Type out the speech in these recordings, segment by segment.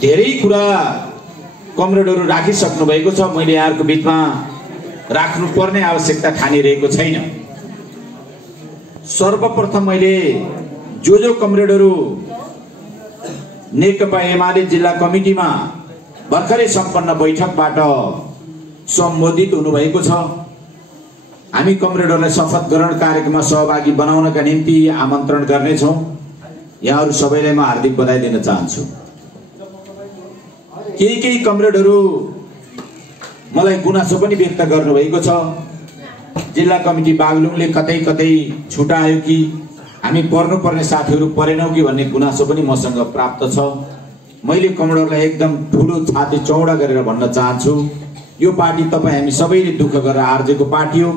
धेरै कुरा कमरेडहरू राखिसक्नु भएको छ। मैले यहाँहरुको बीचमा राख्नुपर्ने आवश्यकता ठानिरहेको छैन। सर्वप्रथम मैले जो कमरेडहरू नेकपा एमाले जिल्ला कमिटीमा भर्खरै सम्पन्न बैठकबाट सम्बोधित हुनुभएको छ, हामी कमरेडहरूलाई शपथ ग्रहण कार्यक्रममा सहभागी बनाउनका निम्ति आमन्त्रण गर्नेछौँ। यहाँहरू सबैलाई म हार्दिक बधाई दिन चाहन्छु। केही कमरेडहरू मलाई गुनासो पनि व्यक्त गर्नुभएको छ। जिल्ला कमिटी बागलुङले कतै कतै छुटायो कि हामी पर्नुपर्ने साथीहरू परेनौं कि भन्ने गुनासो पनि मसँग प्राप्त छ। मैले कमरेडहरूलाई एकदम ठुलो छाती चौडा गरेर भन्न चाहन्छु, यो पार्टी तपाईँ हामी सबैले दुःख गरेर आर्जेको पार्टी हो।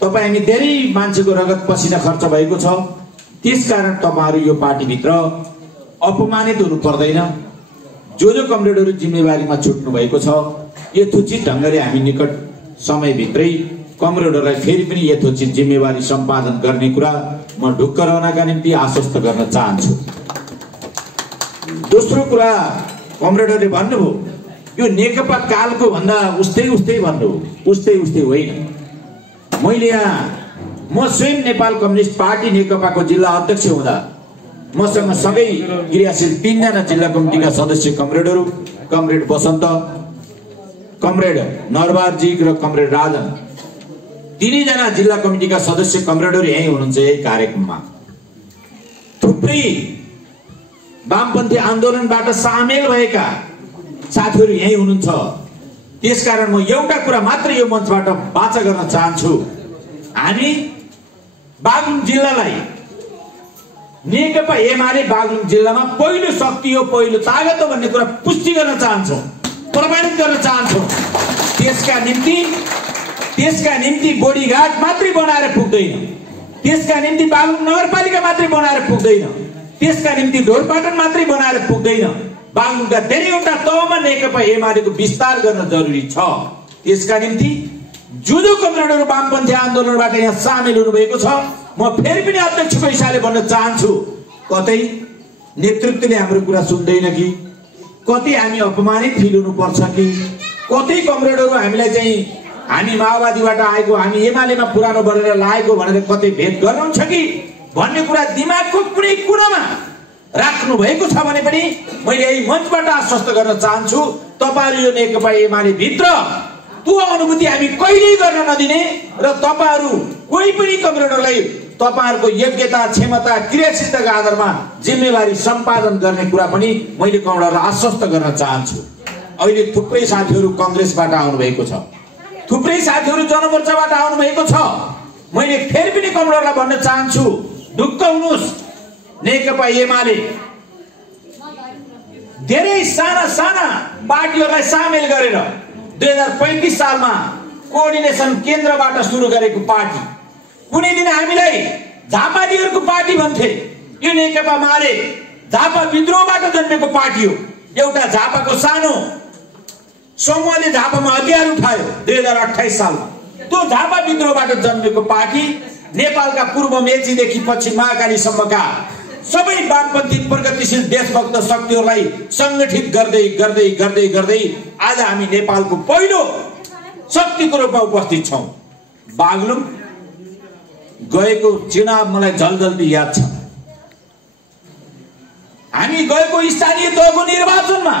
तपाईँ हामी धेरै मान्छेको रगत पसिना खर्च भएको छ। त्यसकारण तपाईहरु यो पार्टीभित्र अपमानित हुनु पर्दैन। जो कमरेडहरू जिम्मेवारीमा छुट्नु भएको छ, यथोचित ढंगले हामी निकट समयभित्रै कमरेडहरूलाई फेरि पनि यथोचित जिम्मेवारी सम्पादन गर्ने कुरा म ढुक्क रहनका निम्ति आश्वस्त गर्न चाहन्छु। दोस्रो कुरा, कमरेडहरूले भन्नुभयो यो नेकपा कालको भन्दा उस्तै भन्नुभयो। उस्तै होइन। मैले यहाँ म स्वयं नेपाल कम्युनिस्ट पार्टी नेकपाको जिल्ला अध्यक्ष हुँदा मसँग सँगै क्रियाशील 3 जना जिल्ला कमिटीका सदस्य कमरेडहरू, कमरेड बसन्त, कमरेड नरबारजी र कमरेड राजन, 3 जना जिल्ला कमिटीका सदस्य कमरेडहरू यही हुनुहुन्छ। यही कार्यक्रममा थुप्रै वामपन्थी आन्दोलनबाट सामेल भएका साथीहरू यही हुनुहुन्छ। त्यसकारण म एउटा कुरा मात्र यो मञ्चबाट वाचा गर्न चाहन्छु, हामी बागलुङ जिल्लालाई नेकपा एमाले बागलुङ जिल्लामा पहिलो शक्ति हो, पहिलो ताकत हो भन्ने कुरा पुष्टि गर्न चाहन्छौँ, प्रमाणित गर्न चाहन्छौँ। त्यसका निम्ति बोडीघाट मात्रै बनाएर पुग्दैन, त्यसका निम्ति बागलुङ नगरपालिका मात्रै बनाएर पुग्दैन, त्यसका निम्ति ढोरपाटन मात्रै बनाएर पुग्दैन। बागलुङका धेरैवटा तहमा नेकपा एमालेको विस्तार गर्न जरुरी छ। त्यसका निम्ति जो कमरेडहरू वामपन्थी आन्दोलनबाट यहाँ सामेल हुनुभएको छ, म फेरि पनि अध्यक्षको हिसाबले भन्न चाहन्छु, कतै नेतृत्वले हाम्रो कुरा सुन्दैन कि, कतै हामी अपमानित फिल हुनुपर्छ कि, कतै कमरेडहरू हामीलाई चाहिँ हामी माओवादीबाट आएको, हामी एमालेमा पुरानो बढेर लागेको भनेर कतै भेद गर्नुहुन्छ कि भन्ने कुरा दिमागको कुनै कुनामा राख्नु भएको छ भने पनि मैले यही मञ्चबाट आश्वस्त गर्न चाहन्छु, तपाईहरु यो नेकपा एमाले भित्र त्यो अनुभूति हामी कहिल्यै गर्न नदिने र तपाईहरु कोही पनि कमरेडरलाई तपाईहरुको योग्यता, क्षमता, क्रियाशीलताका आधारमा जिम्मेवारी सम्पादन गर्ने कुरा पनि मैले कमरेडरलाई आश्वस्त गर्न चाहन्छु। अहिले थुप्रै साथीहरू कांग्रेसबाट आउनु भएको छ, थुप्रै साथीहरू जनमोर्चाबाट आउनु भएको छ। मैले फेरि पनि कमरेडरलाई भन्न चाहन्छु, ढुक्क हुनुस्। नेकपा एमाले धेरै साना पार्टीहरूलाई सामेल गरेर 2035 सालमा कोअर्डिनेसन केन्द्रबाट सुरु गरेको पार्टी, कुनै दिन हामीलाई झापादीहरूको पार्टी भन्थे। यो नेकपा माले झापा विद्रोहबाट जन्मेको पार्टी हो। एउटा झापाको सानो समूहले झापामा हतियार उठायो 2028 सालमा। त्यो झापा विद्रोहबाट जन्मेको पार्टी नेपालका पूर्व मेचीदेखि पश्चिम महाकालीसम्मका सबै वामपन्थी प्रगतिशील देशभक्त शक्तिहरूलाई संगठित गर्दै आज हामी नेपालको पहिलो शक्तिको रूपमा उपस्थित छौं। बागलुङ गएको चुनाव मलाई जल्दी याद छ। हामी गएको स्थानीय तहको निर्वाचनमा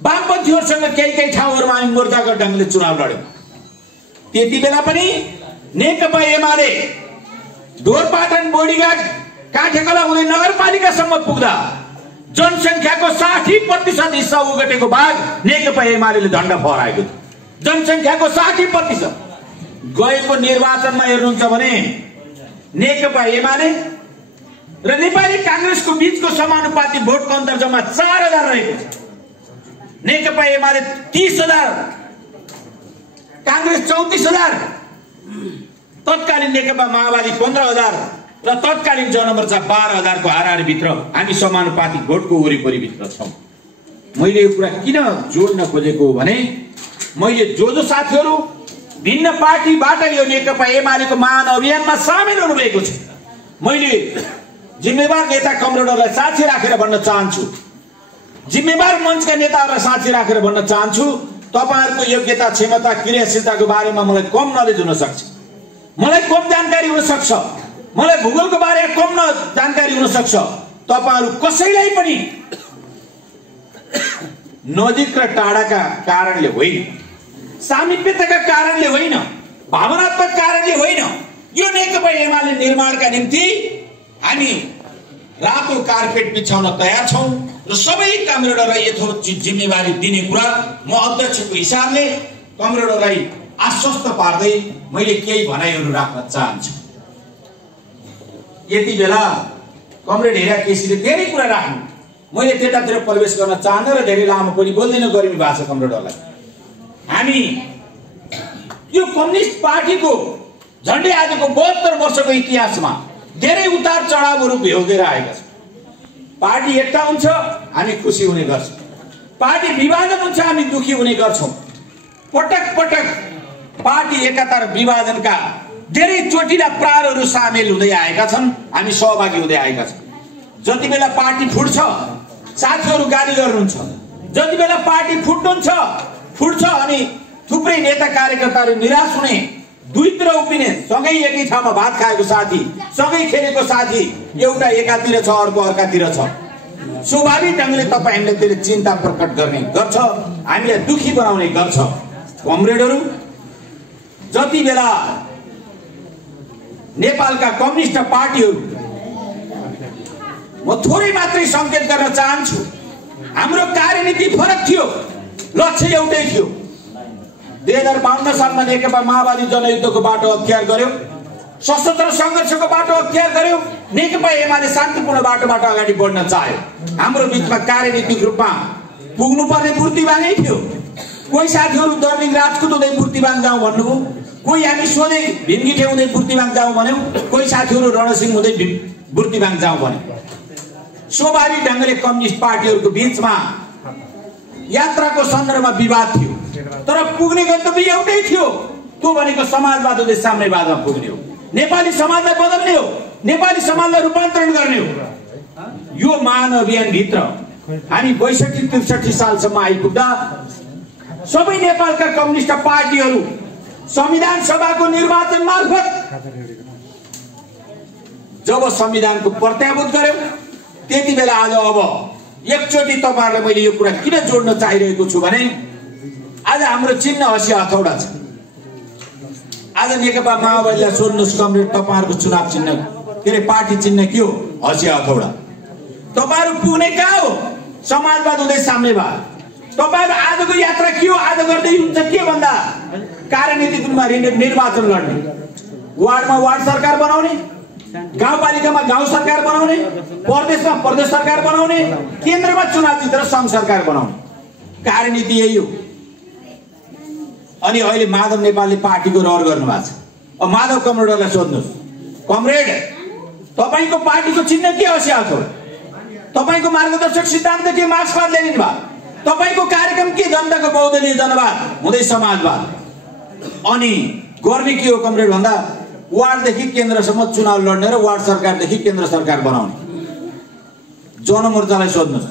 वामपन्थीहरूसँग केही ठाउँहरूमा हामी मोर्चागत ढंगले चुनाव लड्यौं। त्यति बेला पनि नेकपा एमाले ढोरपाटन, बोडीघाट, काठेकला हुँदै नगरपालिकासम्म पुग्दा जनसंख्याको 60% हिस्सा ओगटेको भाग नेकपा एमाले झण्डा फहराएको थियो। जनसंख्याको 60% गएको निर्वाचनमा हेर्नुहुन्छ भने नेकपा एमाले र नेपाली कांग्रेसको बीचको समानुपाती भोटको अन्तर जम्मा 4000 रहेको छ। नेकपा एमाले 30,000, कांग्रेस 34,000, तत्कालीन नेकपा माओवादी 15,000 र तत्कालीन जनमोर्चा 12,000 को हाराहारी भित्र हामी समानुपातिक भोटको वरिपरि भित्र छौं। मैले यो कुरा किन जोड्न खोजेको भने मैले जो साथीहरू भिन्न पार्टीबाट यो नेकपा एमालेको महान अभियानमा सामेल हुनुभएको छ, मैले जिम्मेवार नेता कमरेडरलाई साथी राखेर भन्न चाहन्छु, जिम्मेवार मञ्चका नेताहरूलाई साथी राखेर भन्न चाहन्छु, तपाईहरुको योग्यता, क्षमता, क्रियाशीलताको बारेमा मलाई कम नलेज हुन सक्छ, मलाई कम जानकारी हुन सक्छ, मलाई भूगोलको बारेमा कम जानकारी हुन सक्छ। तपाईहरु कसैलाई पनि नजिक र टाढाका कारणले होइन, सामिप्यताका कारणले होइन, भावनात्मक कारणले होइन, यो नेकपा एमाले निर्माणका निम्ति हामी रातो कार्पेट बिछाउन तयार छौं र सबै कमरेडरलाई यथोचित जिम्मेवारी दिने कुरा म अध्यक्षको हिसाबले कमरेडरलाई आश्वस्त पार्दै मैले केही भनाइहरू राख्न चाहन्छु। यति बेला कमरेड हेरा केसीले धेरै कुरा राख्नु, मैले त्यतातिर प्रवेश गर्न चाहन्न र धेरै लामो पनि बोल्दिन, गर्मी भाषा कमरेडरलाई। हामी यो कम्युनिस्ट पार्टीको झन्डै आजको 72 वर्षको इतिहासमा धेरै उतार चढावहरू भोगेर आएका छौं। पार्टी एकता हुन्छ हामी खुसी हुने गर्छौं, पार्टी विभाजन हुन्छ हामी दुखी हुने गर्छौं। पटक पटक पार्टी एकता र विभाजनका धेरै चोटिला प्रारहरू सामेल हुँदै आएका छन्, हामी सहभागी हुँदै आएका छौं। जति बेला पार्टी फुट्छ साथीहरू गाली गर्नुहुन्छ, जति बेला पार्टी फुट्छ अनि थुप्रै नेता कार्यकर्ताहरू निराश हुने, दुईतिर उभिने, सँगै एकै ठाउँमा भात खाएको साथी, सँगै खेलेको साथी एउटा एकातिर छ अर्को अर्कातिर छ। स्वाभाविक ढंगले तपाईहरुले त्यसले चिन्ता प्रकट गर्ने गर्छ, हामीलाई दुखी बनाउने गर्छ। कमरेडहरू, जति बेला नेपालका कम्युनिस्ट पार्टीहरू, म थोरै मात्रै संकेत गर्न चाहन्छु, हाम्रो कार्यनीति फरक थियो, लक्ष्य एउटै थियो। 2052 सालमा नेकपा माओवादी जनयुद्धको बाटो अख्तियार गर्यो, सशस्त्र संघर्षको बाटो अख्तियार गर्यो, नेकपा एमाले शान्तिपूर्ण बाटोबाट अगाडि बढ्न चाह्यो। हाम्रो बीचमा कार्यनीतिक रूपमा पुग्नुपर्ने बुर्तिवाङै थियो। कोही साथीहरू दर्लिङ राजकुट हुँदै बुर्तिवाङ जाउँ भन्नुभयो, कोही हामी सोधे भिमगिठे हुँदै बुर्तिवाङ जाउँ भन्यौं, कोही साथीहरू रणसिंह हुँदै बुर्तिवाङ जाउँ भन्यो। स्वाभाविक ढंगले कम्युनिस्ट पार्टीहरूको बीचमा यात्राको सन्दर्भमा विवाद थियो, तर पुग्ने गन्तव्य एउटै थियो, त्यो भनेको समाजवाद हुँदै साम्यवादमा पुग्ने हो, नेपाली समाजलाई बदल्ने हो, नेपाली समाजलाई रूपान्तरण गर्ने हो। यो महान अभियान भित्र हामी 62-63 सालसम्म आइपुग्दा सबै नेपालका कम्युनिस्ट पार्टीहरू संविधान सभाको निर्वाचन मार्फत जब संविधानको प्रत्याभूत गर्यो, त्यति बेला आज अब एकचोटि तपाईहरुलाई मैले यो कुरा किन जोड्न चाहिरहेको छु भने आज हाम्रो चिन्ह हँसिया हथौडा छ। आज नेकपा माओवादीलाई सोध्नुस् कमरेड, तपाईहरुको चुनाव चिन्ह के रे, पार्टी चिन्ह के हो? हँसिया हथौडा। तपाईहरु पुग्ने कहाँ हो? समाजवाद हुँदै साम्यवाद। तपाईहरु आजको यात्रा के हो? आज गर्दै हुन्छ के भन्दा कार्यनीतिक रूपमा निर्वाचन लड्ने, वार्डमा वार्ड सरकार बनाउने, गाउँपालिकामा गाउँ सरकार बनाउने, प्रदेशमा प्रदेश सरकार बनाउने, केन्द्रमा चुनाव जितेर संघ सरकार बनाउने कार्यनीति यही हो। अनि अहिले माधव नेपालले पार्टीको रहर गर्नु भएको छ। अब माधव कमरेडलाई सोध्नुस्, कमरेड तपाईको पार्टीको चिन्ह के हँसिया हथौडा? तपाईको मार्गदर्शक सिद्धान्त के? मार्क्सवाद लेनिनवाद। तपाईको कार्यक्रम के? जनताको बहुदलीय जनवाद हुँदै समाजवाद। अनि गर्ने के हो कमरेड भन्दा वार्डदेखि केन्द्रसम्म चुनाव लड्ने र वार्ड सरकारदेखि केन्द्र सरकार बनाउने। जनमोर्चालाई सोध्नुस्,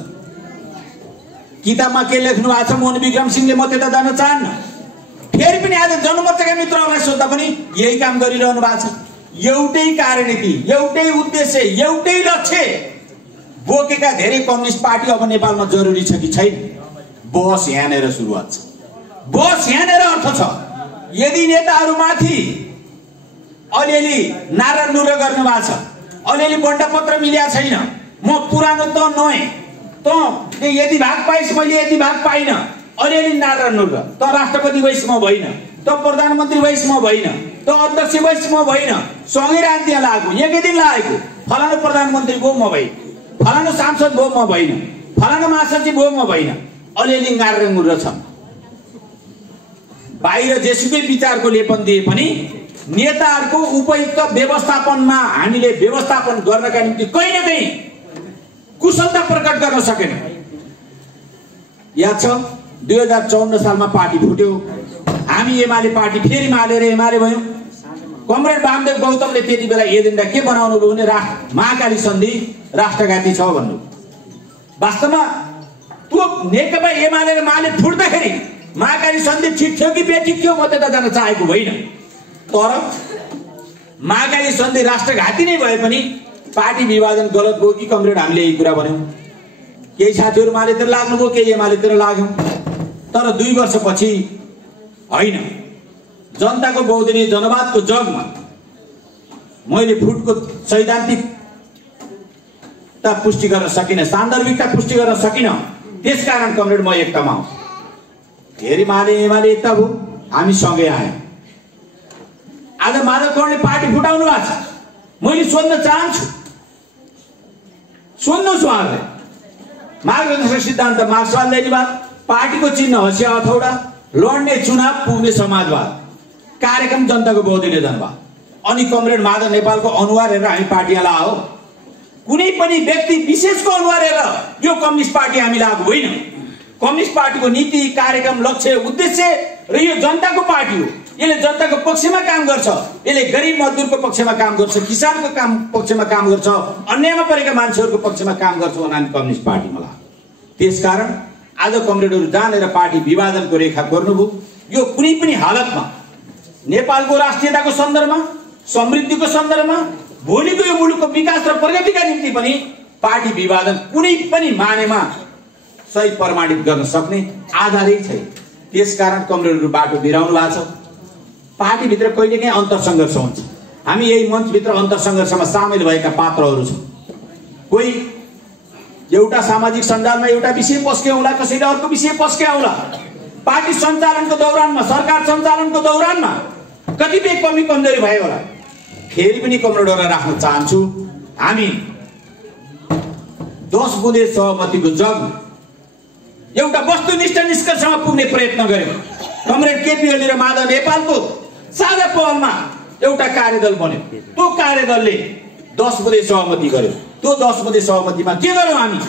किताबमा के लेख्नु भएको छ? मोहन विक्रम सिंहले म त्यता जान चाहन्न। फेरि पनि आज जनमोर्चाका मित्रहरूलाई सोध्दा पनि यही काम गरिरहनु भएको छ। एउटै कार्यनीति, एउटै उद्देश्य, एउटै लक्ष्य बोकेका धेरै कम्युनिस्ट पार्टी अब नेपालमा जरुरी छ कि छैन? बस यहाँनेर सुरुवात छ, बस यहाँनेर अर्थ छ। यदि नेताहरूमाथि अलिअलि नारा नुरा गर्नु भएको छ, अलिअलि बन्डपत्र मिल्या छैन, म पुरानो त नए, त यदि भाग पाइस् मैले यदि भाग पाइन, अलिअलि नारा नुरा, त राष्ट्रपति भइस् म भइन, त प्रधानमन्त्री भइस् म भइन, त अध्यक्ष भइस् म भइन, सँगै रात त्यहाँ लागेको, एकै दिन लागेको, फलानु प्रधानमन्त्री भो म भइन, फलानु सांसद भो म भइन, फलानु महासचिव भो म भइन, अलिअलि नारा नुरा छ। बाहिर जेसुकै विचारको लेपन दिए पनि नेताहरूको उपयुक्त व्यवस्थापनमा हामीले व्यवस्थापन गर्नका निम्ति कहीँ न कहीँ कुशलता प्रकट गर्न सकेन। याद छ 2054 सालमा पार्टी फुट्यो, हामी एमाले पार्टी फेरि मालेर एमाले भयौं। कमरेड वामदेव गौतमले त्यति बेला एजेन्डा के बनाउनु भयो भने महाकाली सन्धि राष्ट्रघाती छ भन्नु। वास्तवमा नेकपा एमाले र माले फुट्दाखेरि महाकाली सन्धि ठिक थियो कि बेठिक थियो म त्यता जान चाहेको होइन। तर महाकाली सन्धि राष्ट्रघाती नै भए पनि पार्टी विभाजन गलत भयो कि कमरेड हामीले यही कुरा भन्यौं। केही साथीहरु मालेतिर लाग्नुभयो, केही एमालेतिर लाग्यौं। तर 2 वर्षपछि होइन, जनताको बहुदलीय जनवादको जगमा मैले फुटको सैद्धान्तिकता पुष्टि गर्न सकिन, सान्दर्भिकता पुष्टि गर्न सकिन। त्यसकारण कमरेड म एकतामा आउँछु। फेरि माले एमाले एकता भयो, हामी सँगै आयौं। आज माधव कौरले पार्टी फुटाउनु भएको छ। मैले सोध्न चाहन्छु, सोध्नुहोस् उहाँले, मार्गदर्शक सिद्धान्त मार्क्सवाद लेनिनवाद, पार्टीको चिन्ह हँसिया हथौडा, लड्ने चुनाव पुग्ने समाजवाद, कार्यक्रम जनताको बहुदलीय जनवाद। अनि कमरेड माधव नेपालको अनुहार हेरेर हामी पार्टी लाओ। कुनै पनि व्यक्ति विशेषको अनुहार हेरेर यो कम्युनिस्ट पार्टी हामी लागु होइन। कम्युनिस्ट पार्टीको नीति, कार्यक्रम, लक्ष्य, उद्देश्य र यो जनताको पार्टी हो। यसले जनताको पक्षमा काम गर्छ, यसले गरिब मजदुरको पक्षमा काम गर्छ, किसानको पक्षमा काम गर्छ, अन्यायमा परेका मान्छेहरूको पक्षमा काम गर्छ भने हामी कम्युनिस्ट पार्टीमा लाग्यो। त्यसकारण आज कमरेडहरू जानेर पार्टी विभाजनको रेखा कोर्नुभयो। यो कुनै पनि हालतमा नेपालको राष्ट्रियताको सन्दर्भमा, समृद्धिको सन्दर्भमा, भोलिको यो मुलुकको विकास र प्रगतिका निम्ति पनि पार्टी विभाजन कुनै पनि मानेमा सही प्रमाणित गर्न सक्ने आधारै छैन। त्यसकारण कमरेडहरू बाटो बिराउनु भएको छ। पार्टीभित्र कहिलेकाहीँ अन्तरसङ्घर्ष हुन्छ। हामी यही मञ्चभित्र अन्तरसङ्घर्षमा सामेल भएका पात्रहरू छौँ। कोही एउटा सामाजिक सञ्जालमा एउटा विषय पस्क्याउला, कसैले अर्को विषय पस्क्याउला। पार्टी सञ्चालनको दौरानमा, सरकार सञ्चालनको दौरानमा कतिपय कमी कमजोरी भयो होला। फेरि पनि कमरेडहरूलाई राख्न चाहन्छु, हामी 10 बुँदे सहमतिको जग एउटा वस्तुनिष्ठ निष्कर्षमा पुग्ने प्रयत्न गर्यौं। कमरेड केपी ओली र माधव नेपालको साझा पहलमा एउटा कार्यदल बन्यो। त्यो कार्यदलले 10 बुँदे सहमति गर्यो। त्यो 10 बुँदे सहमतिमा के गर्यौं हामी?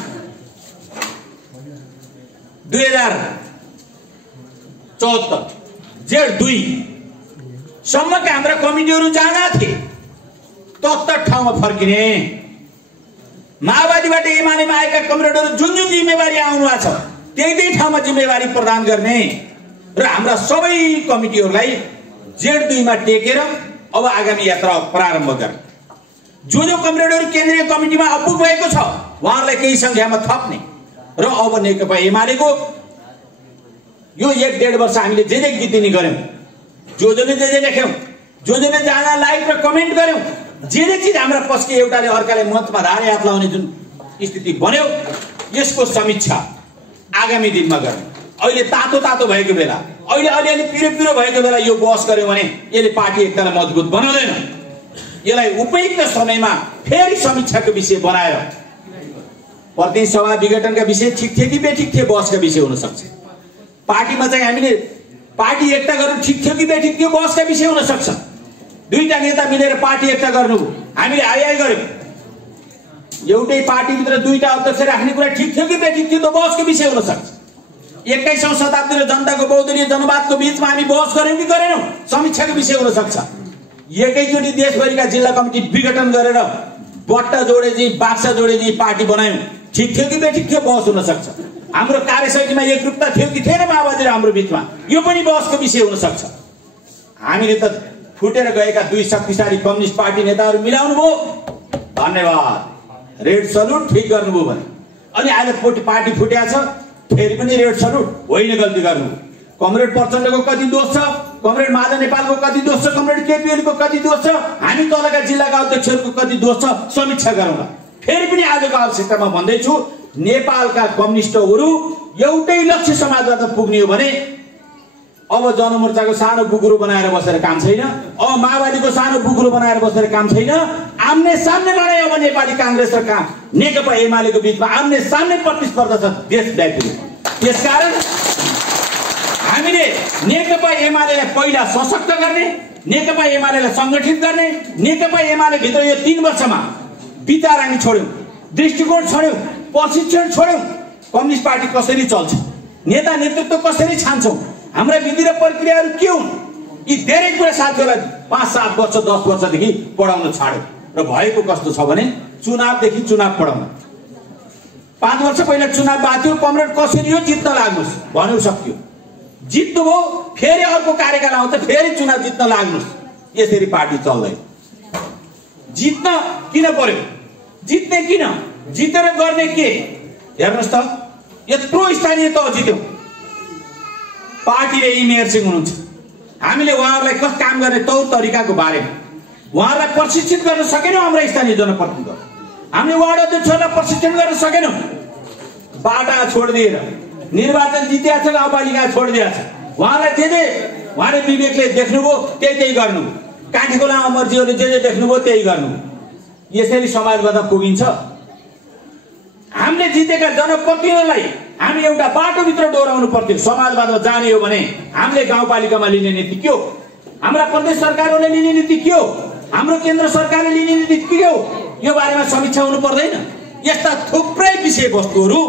2074 जेठ 2 सम्मका हाम्रा कमिटीहरू जहाँ थिए तत्त ठाउँमा फर्किने। माओवादीबाट एमालेमा आएका कमरेडहरू जुन जुन जिम्मेवारी आउनु भएको छ त्यही ठाउँमा जिम्मेवारी प्रदान गर्ने र हाम्रा सबै कमिटीहरूलाई जेठ 2 मा टेकेर अब आगामी यात्रा प्रारम्भ गर्ने। जो कमरेडहरू केन्द्रीय कमिटीमा अपुग भएको छ उहाँहरूलाई केही संख्यामा थप्ने र अब नेकपा एमालेको यो 1.5 वर्ष हामीले जे जे गीत दिने गर्यौं, जो जे लेख्यौं, जो जहाँ लाइक र कमेन्ट गर्यौं, जे चीज हाम्रा पस्के एउटाले अर्काले मञ्चमा धारे हात लाउने जुन स्थिति बन्यो, यसको समीक्षा आगामी दिनमा गर्ने। अहिले तातो भएको बेला, अहिले अलिअलि पिरो भएको बेला यो बहस गर्यो भने यसले पार्टी एकतालाई मजबुत बनाउँदैन। यसलाई उपयुक्त समयमा फेरि समीक्षाको विषय बनाएर प्रतिनिधि सभा विघटनका विषय ठिक थिए कि बेठिक थिए बहसका विषय हुन सक्छ। पार्टीमा चाहिँ हामीले पार्टी एकता गर्नु ठिक थियो कि बेठिक थियो बहसका विषय हुन सक्छ। दुईटा नेता मिलेर पार्टी एकता गर्नु हामीले आइ गर्यौं। एउटै पार्टीभित्र दुईटा अध्यक्ष राख्ने कुरा ठिक थियो कि बेठिक थियो त बहसको विषय हुन सक्छ। 21औं शताब्दी र जनताको बहुदलीय जनवादको बीचमा हामी बहस गर्यौं कि गरेनौं समीक्षाको विषय हुन सक्छ। एकैचोटि देशभरिका जिल्ला कमिटी विघटन गरेर बट्टा जोडे बाक्सा जोडे पार्टी बनायौं, ठिक थियो कि बेठिक थियो बहस हुन सक्छ। हाम्रो कार्यशैलीमा एकरूपता थियो कि थिएन माओवादी र हाम्रो बीचमा, यो पनि बहसको विषय हुन सक्छ। हामीले त फुटेर गएका दुई शक्तिशाली कम्युनिस्ट पार्टी नेताहरू मिलाउनु भयो, धन्यवाद, रेड सल्युट, ठीक गर्नुभयो भने। अनि आज पार्टी फुट्या छ, फेरि पनि रेड सल्युट, होइन गल्ती गर्नु। कमरेड प्रचण्डको कति दोष छ, कमरेड माधव नेपालको कति दोष छ, कमरेड केपी ओलीको कति दोष छ, हामी तलका जिल्लाका अध्यक्षहरूको कति दोष छ, समीक्षा गरौँला। फेरि पनि आजको आवश्यकतामा भन्दैछु, नेपालका कम्युनिस्टहरू एउटै लक्ष्य समाजबाट पुग्ने हो भने अब जनमोर्चाको सानो बुकुरो बनाएर बसेर काम छैन, अब माओवादीको सानो बुकुरो बनाएर बसेर काम छैन। आम्ने सामने लडाई अब नेपाली कांग्रेस र नेकपा एमालेको बीचमा आम्ने सामने प्रतिस्पर्धा छ देशव्यापी। त्यसकारण हामीले नेकपा एमालेलाई पहिला सशक्त गर्ने, नेकपा एमालेलाई संगठित गर्ने, नेकपा एमाले भित्र यो 3 वर्षमा विचार हामी छोड्यौं, दृष्टिकोण छोड्यौं, प्रशिक्षण छोड्यौं। कम्युनिस्ट पार्टी कसरी चल्छ, नेता नेतृत्व कसरी छान्छौं, हाम्रा विधि र प्रक्रियाहरू के हुन्, यी धेरै कुरा साथीहरूलाई 5-7 वर्ष 10 वर्षदेखि पढाउन छाड्यो र भएको कस्तो छ भने चुनावदेखि चुनाव पढाउन। 5 वर्ष पहिला चुनाव भएको थियो, कमरेड कसरी हो जित्न लाग्नुस् भन्नु सक्यो। जित्नुभयो, फेरि अर्को कार्यकाल आउँछ, फेरि चुनाव जित्न लाग्नुस्। यसरी पार्टी चल्दैन। जित्न किन पर्यो? जित्ने किन? जितेर गर्ने के? हेर्नुहोस् त, यत्रो स्थानीय तह जित्यो। पार्टीले मेयर सिंह हुनुहुन्छ। हामीले उहाँहरूलाई कस काम गर्ने तौर तरिकाको बारेमा उहाँहरूलाई प्रशिक्षित गर्न सकेनौँ। हाम्रो स्थानीय जनप्रतिनिधि हामीले वार्ड अध्यक्षहरूलाई प्रशिक्षण गर्न सकेनौँ। बाटा छोडिदिएर निर्वाचन जितेको छ, गाउँपालिका छोडिदिएको छ। उहाँलाई उहाँले विवेकले देख्नुभयो, त्यही गर्नुभयो। काठीकोला अमरजीहरूले जे देख्नुभयो त्यही गर्नुभयो। यसरी समाजवादमा पुगिन्छ। हामीले जितेका जनप्रतिनिधिलाई हामी एउटा बाटोभित्र डोराउनु पर्थ्यो। समाजवादमा जाने हो भने हामीले गाउँपालिकामा लिने नीति के हो? हाम्रा प्रदेश सरकारहरूले लिने नीति के हो? हाम्रो केन्द्र सरकारले लिने नीति के हो? यो बारेमा समीक्षा हुनु पर्दैन? यस्ता थुप्रै विषयवस्तुहरू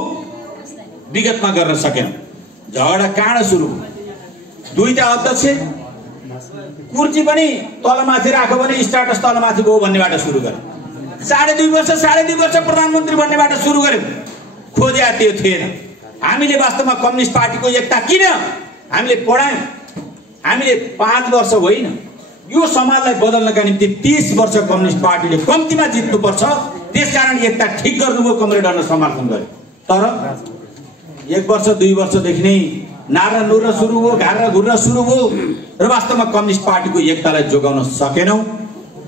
विगतमा गर्न सकेनौँ। झगडा कहाँ सुरु? दुईटा अध्यक्ष कुर्सी पनि तलमाथि राख्यो भने स्ट्याटस तलमाथि गयो भन्नेबाट सुरु गर्यो। 2.5 वर्ष प्रधानमन्त्री भन्नेबाट सुरु गर्यो। खोज्या त्यो थिएन। हामीले वास्तवमा कम्युनिस्ट पार्टीको एकता किन हामीले पढायौँ? हामीले 5 वर्ष होइन, यो समाजलाई बदल्नका निम्ति 30 वर्ष कम्युनिस्ट पार्टीले कम्तीमा जित्नुपर्छ। त्यसकारण एकता ठिक गर्नुभयो, कमरेडहरूले समर्थन गर्यो। तर 1 वर्ष 2 वर्षदेखि नै नारा नुर्न सुरु भयो, घारा घुर्न सुरु भयो र वास्तवमा कम्युनिस्ट पार्टीको एकतालाई जोगाउन सकेनौँ।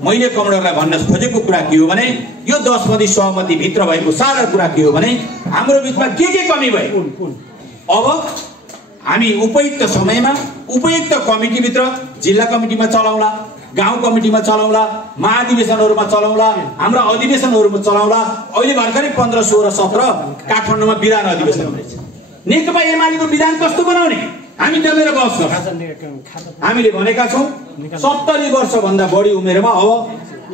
मैले कमरेडलाई भन्न खोजेको कुरा के हो भने यो 10 मध्ये सहमति भित्र भएको सारा कुरा के हो भने हाम्रो बिचमा के कमी भयो? अब हामी उपयुक्त समयमा उपयुक्त कमिटीभित्र जिल्ला कमिटीमा चलाउला, गाउँ कमिटीमा चलाउला, महाधिवेशनहरूमा चलाउला, हाम्रा अधिवेशनहरूमा चलाउला। अहिले भर्खरै 15, 16, 17 काठमाडौँमा विधान अधिवेशन हुँदैछ। नेकपा एमालेको विधान कस्तो बनाउने? हामी जमेर बहस गर्छौँ। हामीले भनेका छौँ 70 वर्षभन्दा बढी उमेरमा अब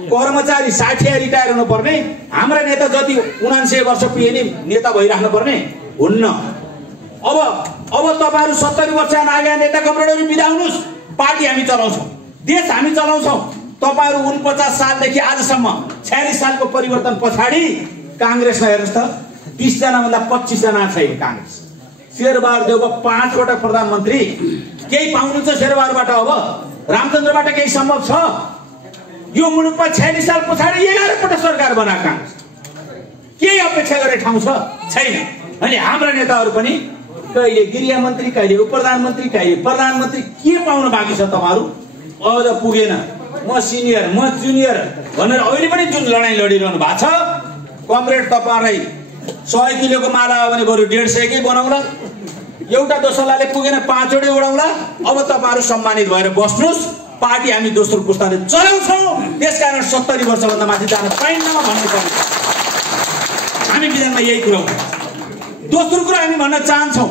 कर्मचारी 60 रिटायर हुनुपर्ने, हाम्रा नेता जति 79 वर्ष पुगे नेता भइराख्नु पर्ने हुन्न। अब तपाईहरु 70 वर्ष नागा नेता कमरेडहरू बिदा हुनुस्, पार्टी हामी चलाउँछौँ, देश हामी चलाउँछौँ। तपाईहरु 49 सालदेखि आजसम्म 46 सालको परिवर्तन पछाडि कांग्रेसमा हेर्नुस् त 20 जना भन्दा 25 जना छैन कांग्रेस। शेरबहादुर देउवा 5 वटा प्रधानमन्त्री, केही पाउनुहुन्छ शेरबहादुरबाट? अब रामचन्द्रबाट केही सम्भव छ? यो मुलुकमा 46 साल पछाडि 11 पटक सरकार बनाएको कांग्रेस, केही अपेक्षा गर्ने ठाउँ छ? छैन। अनि हाम्रा नेताहरू पनि कहिले गृह मन्त्री, कहिले उपप्रधानमन्त्री, कहिले प्रधानमन्त्री, के पाउन बाँकी छ तपाईहरु? अझ पुगेन। म सिनियर, म जुनियर भनेर अहिले पनि जुन लडाई लडिरहनु भएको छ, कमरेड तपाईहरुलाई 100 किलोको माला हो भने बरु 150 कै बनाउला, एउटा दोसलाले पुगेन 5 वटै उडाउला। अब तपाईहरु सम्मानित भएर बस्नुस्, पार्टी हामी दोस्रो पुस्ताले चलाउँछौँ। त्यसकारण 70 वर्षभन्दा माथि जान पाइन्न भन्नुपर्छ। हामी विधानमा यही कुरा हो। दोस्रो कुरा हामी भन्न चाहन्छौँ,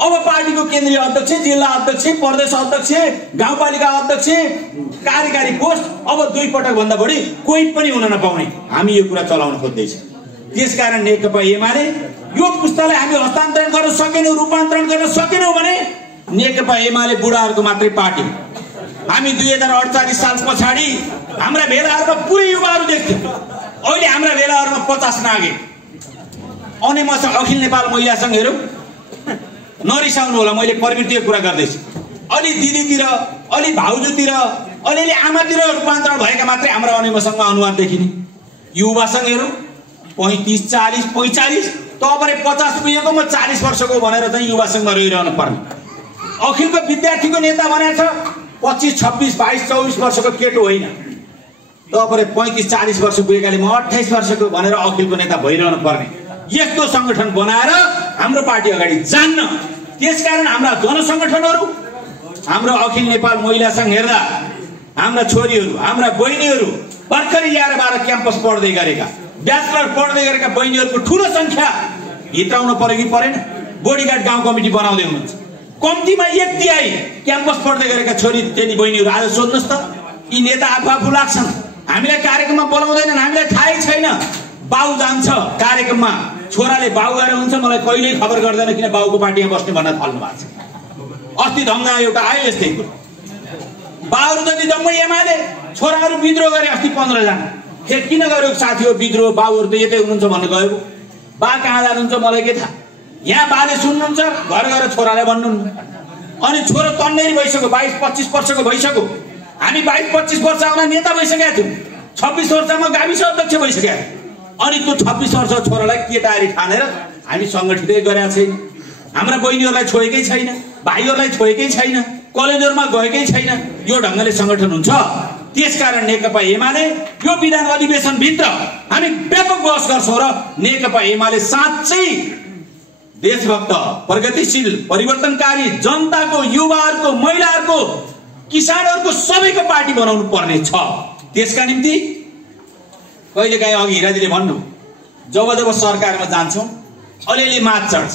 अब पार्टीको केन्द्रीय अध्यक्ष, जिल्ला अध्यक्ष, प्रदेश अध्यक्ष, गाउँपालिका अध्यक्ष, कार्यकारी पोस्ट अब 2 पटक भन्दा बढी कोही पनि हुन नपाउने, हामी यो कुरा चलाउन खोज्दैछौँ। त्यसकारण नेकपा एमाले यो पुस्तालाई हामी हस्तान्तरण गर्न सकेनौँ, रूपान्तरण गर्न सकेनौँ भने नेकपा एमाले बुढाहरूको मात्रै पार्टी। हामी 2048 साल पछाडि हाम्रा भेलाहरूमा पुरै युवाहरू देख्थ्यौँ, अहिले हाम्रा भेलाहरूमा 50 नागे। अनि मसँग अखिल नेपाल महिला संघ हेरौँ, नरिसाउनु होला, मैले प्रवृत्तिको कुरा गर्दैछु। अलि दिदीतिर, अलि भाउजूतिर, अलिअलि आमातिर रूपान्तरण भएका मात्रै हाम्रो अनिमसँगमा अनुहार देखिने। युवा संघ हेरौँ 35, 40, 45, तपाईले 50 पुगेको म 40 वर्षको भनेर चाहिँ युवा संघमा रहिरहनु पर्ने। अखिलको विद्यार्थीको नेता भनेको छ 25, 26, 22, 24 वर्षको केटो होइन। तपाईले 35, 40 वर्ष पुगेकाले म 28 वर्षको भनेर अखिलको नेता भइरहनु पर्ने। यस्तो संगठन बनाएर हाम्रो पार्टी अगाडि जान्न। त्यसकारण हाम्रा जनसंगठनहरू, हाम्रो अखिल नेपाल महिला संघ हेर्दा हाम्रा छोरीहरू, हाम्रा बहिनीहरू भर्खरै 11-12 क्याम्पस पढ्दै गरेका, ब्याचलर पढ्दै गरेका बहिनीहरूको ठूलो संख्या भित्राउन पर्यो कि परेन? बोडीगार्ड गाउँ कमिटी बनाउँदै हुनुहुन्छ। कम्तीमा 1 तिहाई क्याम्पस पढ्दै गरेका छोरी चेली बहिनीहरू आज सोध्नुहोस् त, यी नेता आफू लाग्छन्, हामीलाई कार्यक्रममा बोलाउँदैनन्, हामीलाई थाहै छैन। बाउ जान्छ कार्यक्रममा, छोराले बाउ गएर हुन्छ, मलाई कहिल्यै खबर गर्दैन किन बाउको पार्टीमा बस्ने भन्न थाल्नु भएको छ। अस्ति ढङ्गा एउटा आयो यस्तै कुरा, बाउहरू जति जम्मै एमाले, छोराहरू विद्रोह गरे अस्ति 15 जना। किन गयो साथी हो विद्रोह? बाउहरू त यतै हुनुहुन्छ भन्नु गयो। बा कहाँ जानुहुन्छ मलाई के थाहा। यहाँ बाले सुन्नुहुन्छ, घर गएर छोरालाई भन्नुहुन्न। अनि छोरो तन्नेरी भइसक्यो, 22-25 वर्षको भइसक्यो। हामी 22-25 वर्ष आउन नेता भइसकेका थियौँ। 26 वर्षमा गाविस अध्यक्ष भइसक्यो। अनि त्यो 26 वर्ष छोरालाई केटारी ठानेर हामी सङ्गठितै गरेका छैन। हाम्रा बहिनीहरूलाई छोएकै छैन, भाइहरूलाई छोएकै छैन, कलेजहरूमा गएकै छैन। यो ढङ्गले सङ्गठन हुन्छ। त्यसकारण नेकपा एमाले यो विधान अधिवेशनभित्र हामी व्यापक बहस गर्छौँ र नेकपा एमाले साँच्चै देशभक्त, प्रगतिशील, परिवर्तनकारी, जनताको, युवाहरूको, महिलाहरूको, किसानहरूको सबैको पार्टी बनाउनु पर्ने छ। त्यसका निम्ति कहिलेकाहीँ अघि हिराजीले भन्नु, जब जब सरकारमा जान्छौँ अलिअलि मात चढ्छ।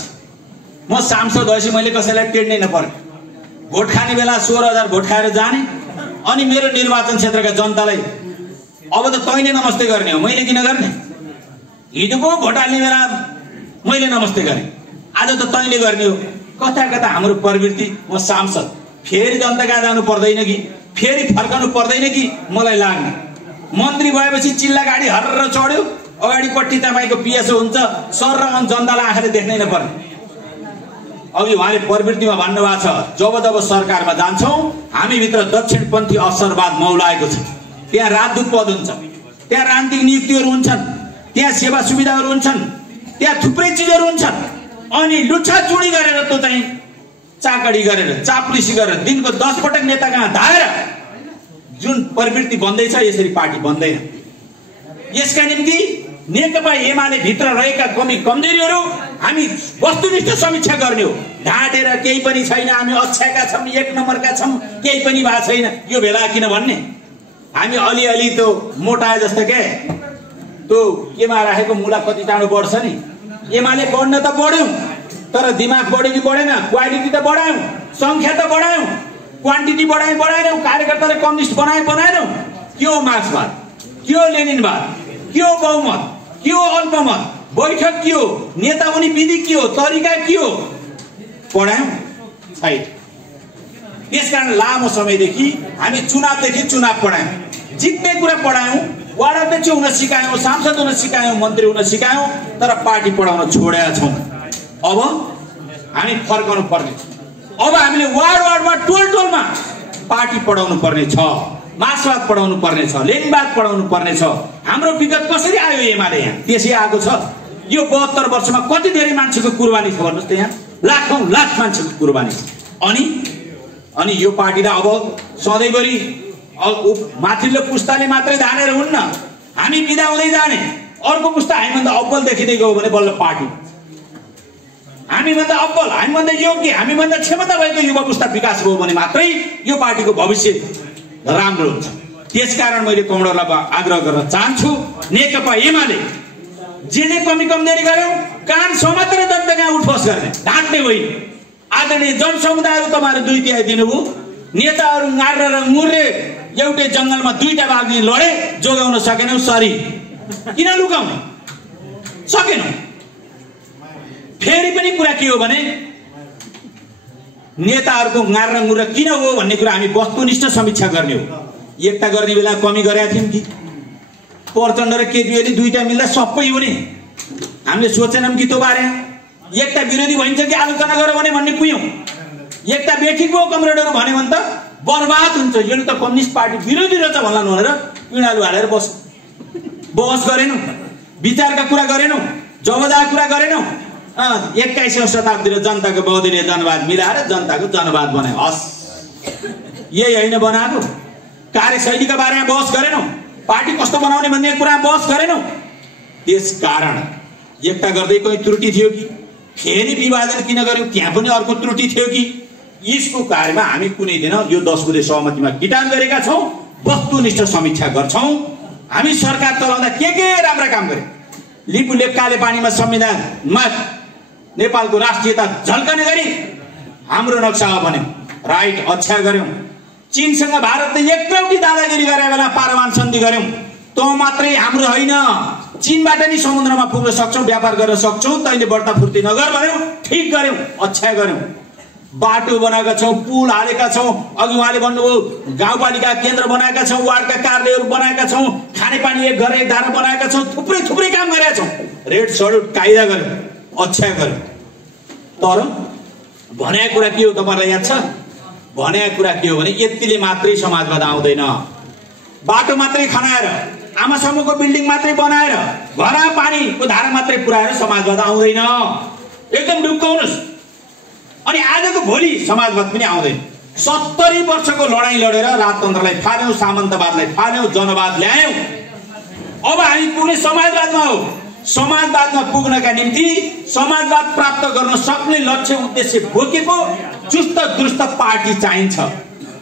म सांसद भएपछि मैले कसैलाई टेर्नै नपर्ने। भोट खाने बेला 16,000 भोट खाएर जाने। अनि मेरो निर्वाचन क्षेत्रका जनतालाई अब त तैँले नमस्ते गर्ने हो, मैले किन गर्ने? हिजोको भोट हाल्ने बेला मैले नमस्ते गरेँ, आज त तैँले गर्ने हो। कता कता हाम्रो प्रवृत्ति। म सांसद फेरि जनता कहाँ जानु पर्दैन कि, फेरि फर्कनु पर्दैन कि मलाई लाग्ने। मन्त्री भएपछि चिल्ला गाडी हर्र चढ्यो, अगाडिपट्टि तपाईँको पिएसओ हुन्छ, सर र जनतालाई आँखाले देख्नै नपर्ने। अघि उहाँले प्रवृत्तिमा भन्नुभएको छ, जब जब सरकारमा जान्छौँ हामीभित्र दक्षिणपन्थी अवसरवाद मौलाएको छ। त्यहाँ राजदूत पद हुन्छ, त्यहाँ राजनीतिक नियुक्तिहरू हुन्छन्, त्यहाँ सेवा सुविधाहरू हुन्छन्, त्यहाँ थुप्रै चिजहरू हुन्छन्। अनि लुच्छाचुडी गरेर त्यो चाहिँ चाकडी गरेर, चाप्लिसी गरेर दिनको 10 पटक नेता कहाँ धाएर जुन प्रवृत्ति बन्दैछ, यसरी पार्टी बन्दैन। यसका निम्ति नेकपा एमाले भित्र रहेका कमी कमजोरीहरू हामी वस्तुनिष्ठ समीक्षा गर्ने हो। ढाँटेर केही पनि छैन, हामी अक्षयका छौँ, 1 नम्बरका छौँ, केही पनि भएको छैन, यो बेला किन भन्ने? हामी अलिअलि त्यो मोटाए जस्तो के त्यो केमा राखेको मुला कति टाढो बढ्छ नि। एमाले बढ्न त बढ्यौँ, तर दिमाग बढ्यो कि बढेन? क्वालिटी त बढायौँ, सङ्ख्या त बढायौँ, क्वान्टिटी बढाएनौँ, कार्यकर्ताले कम्युनिस्ट बनाएनौँ। के हो मार्क्सवाद, के हो लेनिनवाद, के हो बहुमत, के हो अल्पमत, बैठक के हो, नेता हुने विधि के हो, तरिका के हो, पढायौँ छैन। त्यसकारण लामो समयदेखि हामी चुनावदेखि चुनाव पढायौँ, जित्ने कुरा पढायौँ, वार्ड अध्यक्ष हुन सिकायौँ, सांसद हुन सिकायौँ, मन्त्री हुन सिकायौँ, तर पार्टी पढाउन छोडेका छौँ। अब हामी फर्कनु पर्ने छ। अब हामीले वार्डमा, टोलमा पार्टी पढाउनु पर्ने छ, मार्क्सवाद पढाउनु पर्ने छ, लेनिनवाद पढाउनु पर्ने छ। हाम्रो विगत कसरी आयो एमाले यहाँ? त्यसै आएको छ। यो 72 वर्षमा कति धेरै मान्छेको कुर्बानी छ भन्नुहोस् त? यहाँ लाखौँ लाख मान्छेको कुर्बानी छ। अनि यो पार्टीलाई अब सधैँभरि माथिल्लो पुस्ताले मात्रै धानेर हुन्न। हामी बिदा हुँदै जाने, अर्को पुस्ता हामीभन्दा अब्बल देखिँदै गयो भने बल्ल पार्टी, हामीभन्दा अब्बल, हामीभन्दा योग्य, हामीभन्दा क्षमता भएको युवा पुस्ता विकास भयो भने मात्रै यो पार्टीको भविष्य राम्रो हुन्छ। त्यसकारण मैले कमरेडलाई आग्रह गर्न चाहन्छु, नेकपा एमाले जे कमी कमजोरी गर्यौँ कान समातेर जनताका उठबस गर्ने, ढाँट्ने होइन। आदरणीय जनसमुदायहरू तपाईँहरू 2/3 दिनुभयो। नेताहरू गाड्र र मुर्रे एउटै जङ्गलमा 2टा बाघले लडे, जोगाउन सकेनौँ। सरी, किन लुकाउने? सकेनौँ। फेरि पनि कुरा के हो भने नेताहरूको गार र मुर्र किन हो भन्ने कुरा हामी वस्तुनिष्ठ समीक्षा गर्ने हो। एकता गर्ने बेला कमी गरेका थियौँ कि? प्रचण्ड र केपीओले 2टा मिल्दा सबै हुने हामीले सोचेनौँ कि? त्यो बारे एकता विरोधी भइन्छ कि आलोचना गर भने भन्ने पुग्यौँ। एकता बेठिक भयो कमरेडहरू भन्यो भने त बर्बाद हुन्छ। यो त कम्युनिस्ट पार्टी विरोधी रहेछ भन्लान् भनेर पिँडालु हालेर बहस गरेनौँ, विचारका कुरा गरेनौँ, जवाबदार कुरा गरेनौँ। 21औं शताब्दी र जनताको बहुदलीय जनवाद मिलाएर जनताको जनवाद बनायो। हस्, यही होइन बनाएको? कार्यशैलीका बारेमा बहस गरेनौँ, पार्टी कस्तो बनाउने भन्ने कुरा बहस गरेनौँ। त्यसकारण एकता गर्दै कोही त्रुटि थियो कि? फेरि विभाजन किन गर्यौँ? त्यहाँ पनि अर्को त्रुटि थियो कि? यसको कार्यमा हामी कुनै दिन यो 10 बुँदे सहमतिमा किटान गरेका छौँ, वस्तुनिष्ठ समीक्षा गर्छौँ। हामी सरकार चलाउँदा के राम्रा काम गरे, लिपु लेप्काले पानीमा संविधानमा नेपालको राष्ट्रियता झल्कने गरी हाम्रो नक्सा बन्यो, राइट अच्छा गर्यौँ। चीनसँग भारतले एकलौटी दादागिरी गरे बेला पारमान सन्धि गर्यौँ। त मात्रै हाम्रो होइन, चीनबाट नि समुद्रमा पुग्न सक्छौँ, व्यापार गर्न सक्छौँ। तैँले बढ्ता फुर्ती नगर भन्यौँ, ठिक गर्यौँ, अच्छा गर्यौँ। बाटो बनाएका छौँ, पुल हालेका छौँ। अघि उहाँले भन्नुभयो गाउँपालिका केन्द्र बनाएका छौँ, वार्डका कार्यालयहरू बनाएका छौँ, खानेपानी एक घर एक धारा बनाएका छौँ, थुप्रै काम गरेका छौँ। रेड सर्ट कायदा गर्यो, अच्छा गर्यो। तर भनेको कुरा के हो तपाईलाई याद छ? भनेको कुरा के हो भने यतिले मात्रै समाजवाद आउँदैन। बाटो मात्रै खनाएर, आमासम्मको बिल्डिङ मात्रै बनाएर, घर पानीको धारा मात्रै पुर्याएर समाजवाद आउँदैन। एकदम ढुक्काउनुस्। अनि आजको भोलि समाजवाद पनि आउँदैन। 70 वर्षको लडाईँ लडेर राजतन्त्रलाई फाल्यौं, सामन्तवादलाई फाल्यौं, जनवाद ल्यायौं। अब हामी पुग्ने समाजवादमा हो। समाजवादमा पुग्नका निम्ति समाजवाद प्राप्त गर्न सक्ने लक्ष्य उद्देश्य बोकेको चुस्त दुरुस्त पार्टी चाहिन्छ।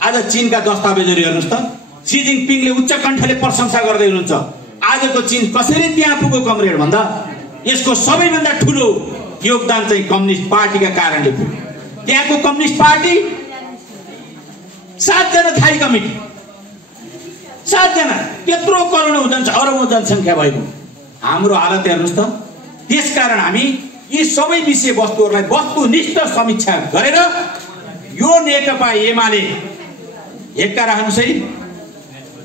आज चीनका दस्तावेजहरू हेर्नुस् त, सी जिनपिङले उच्च कण्ठले प्रशंसा गर्दै हुनुहुन्छ। आजको चीन कसरी त्यहाँ पुग्यो कमरेड भन्दा यसको सबैभन्दा ठूलो योगदान चाहिँ कम्युनिस्ट पार्टीका कारणले पुग्यो। त्यहाँको कम्युनिस्ट पार्टी 7 जना थाई कमिटी, 7 जना, त्यत्रो करोडौं अरबौं जनसङ्ख्या भएको हाम्रो हालत हेर्नुस् त। त्यसकारण हामी यी सबै विषयवस्तुहरूलाई वस्तुनिष्ठ समीक्षा गरेर यो नेकपा एमाले एक्का राख्नुस् है।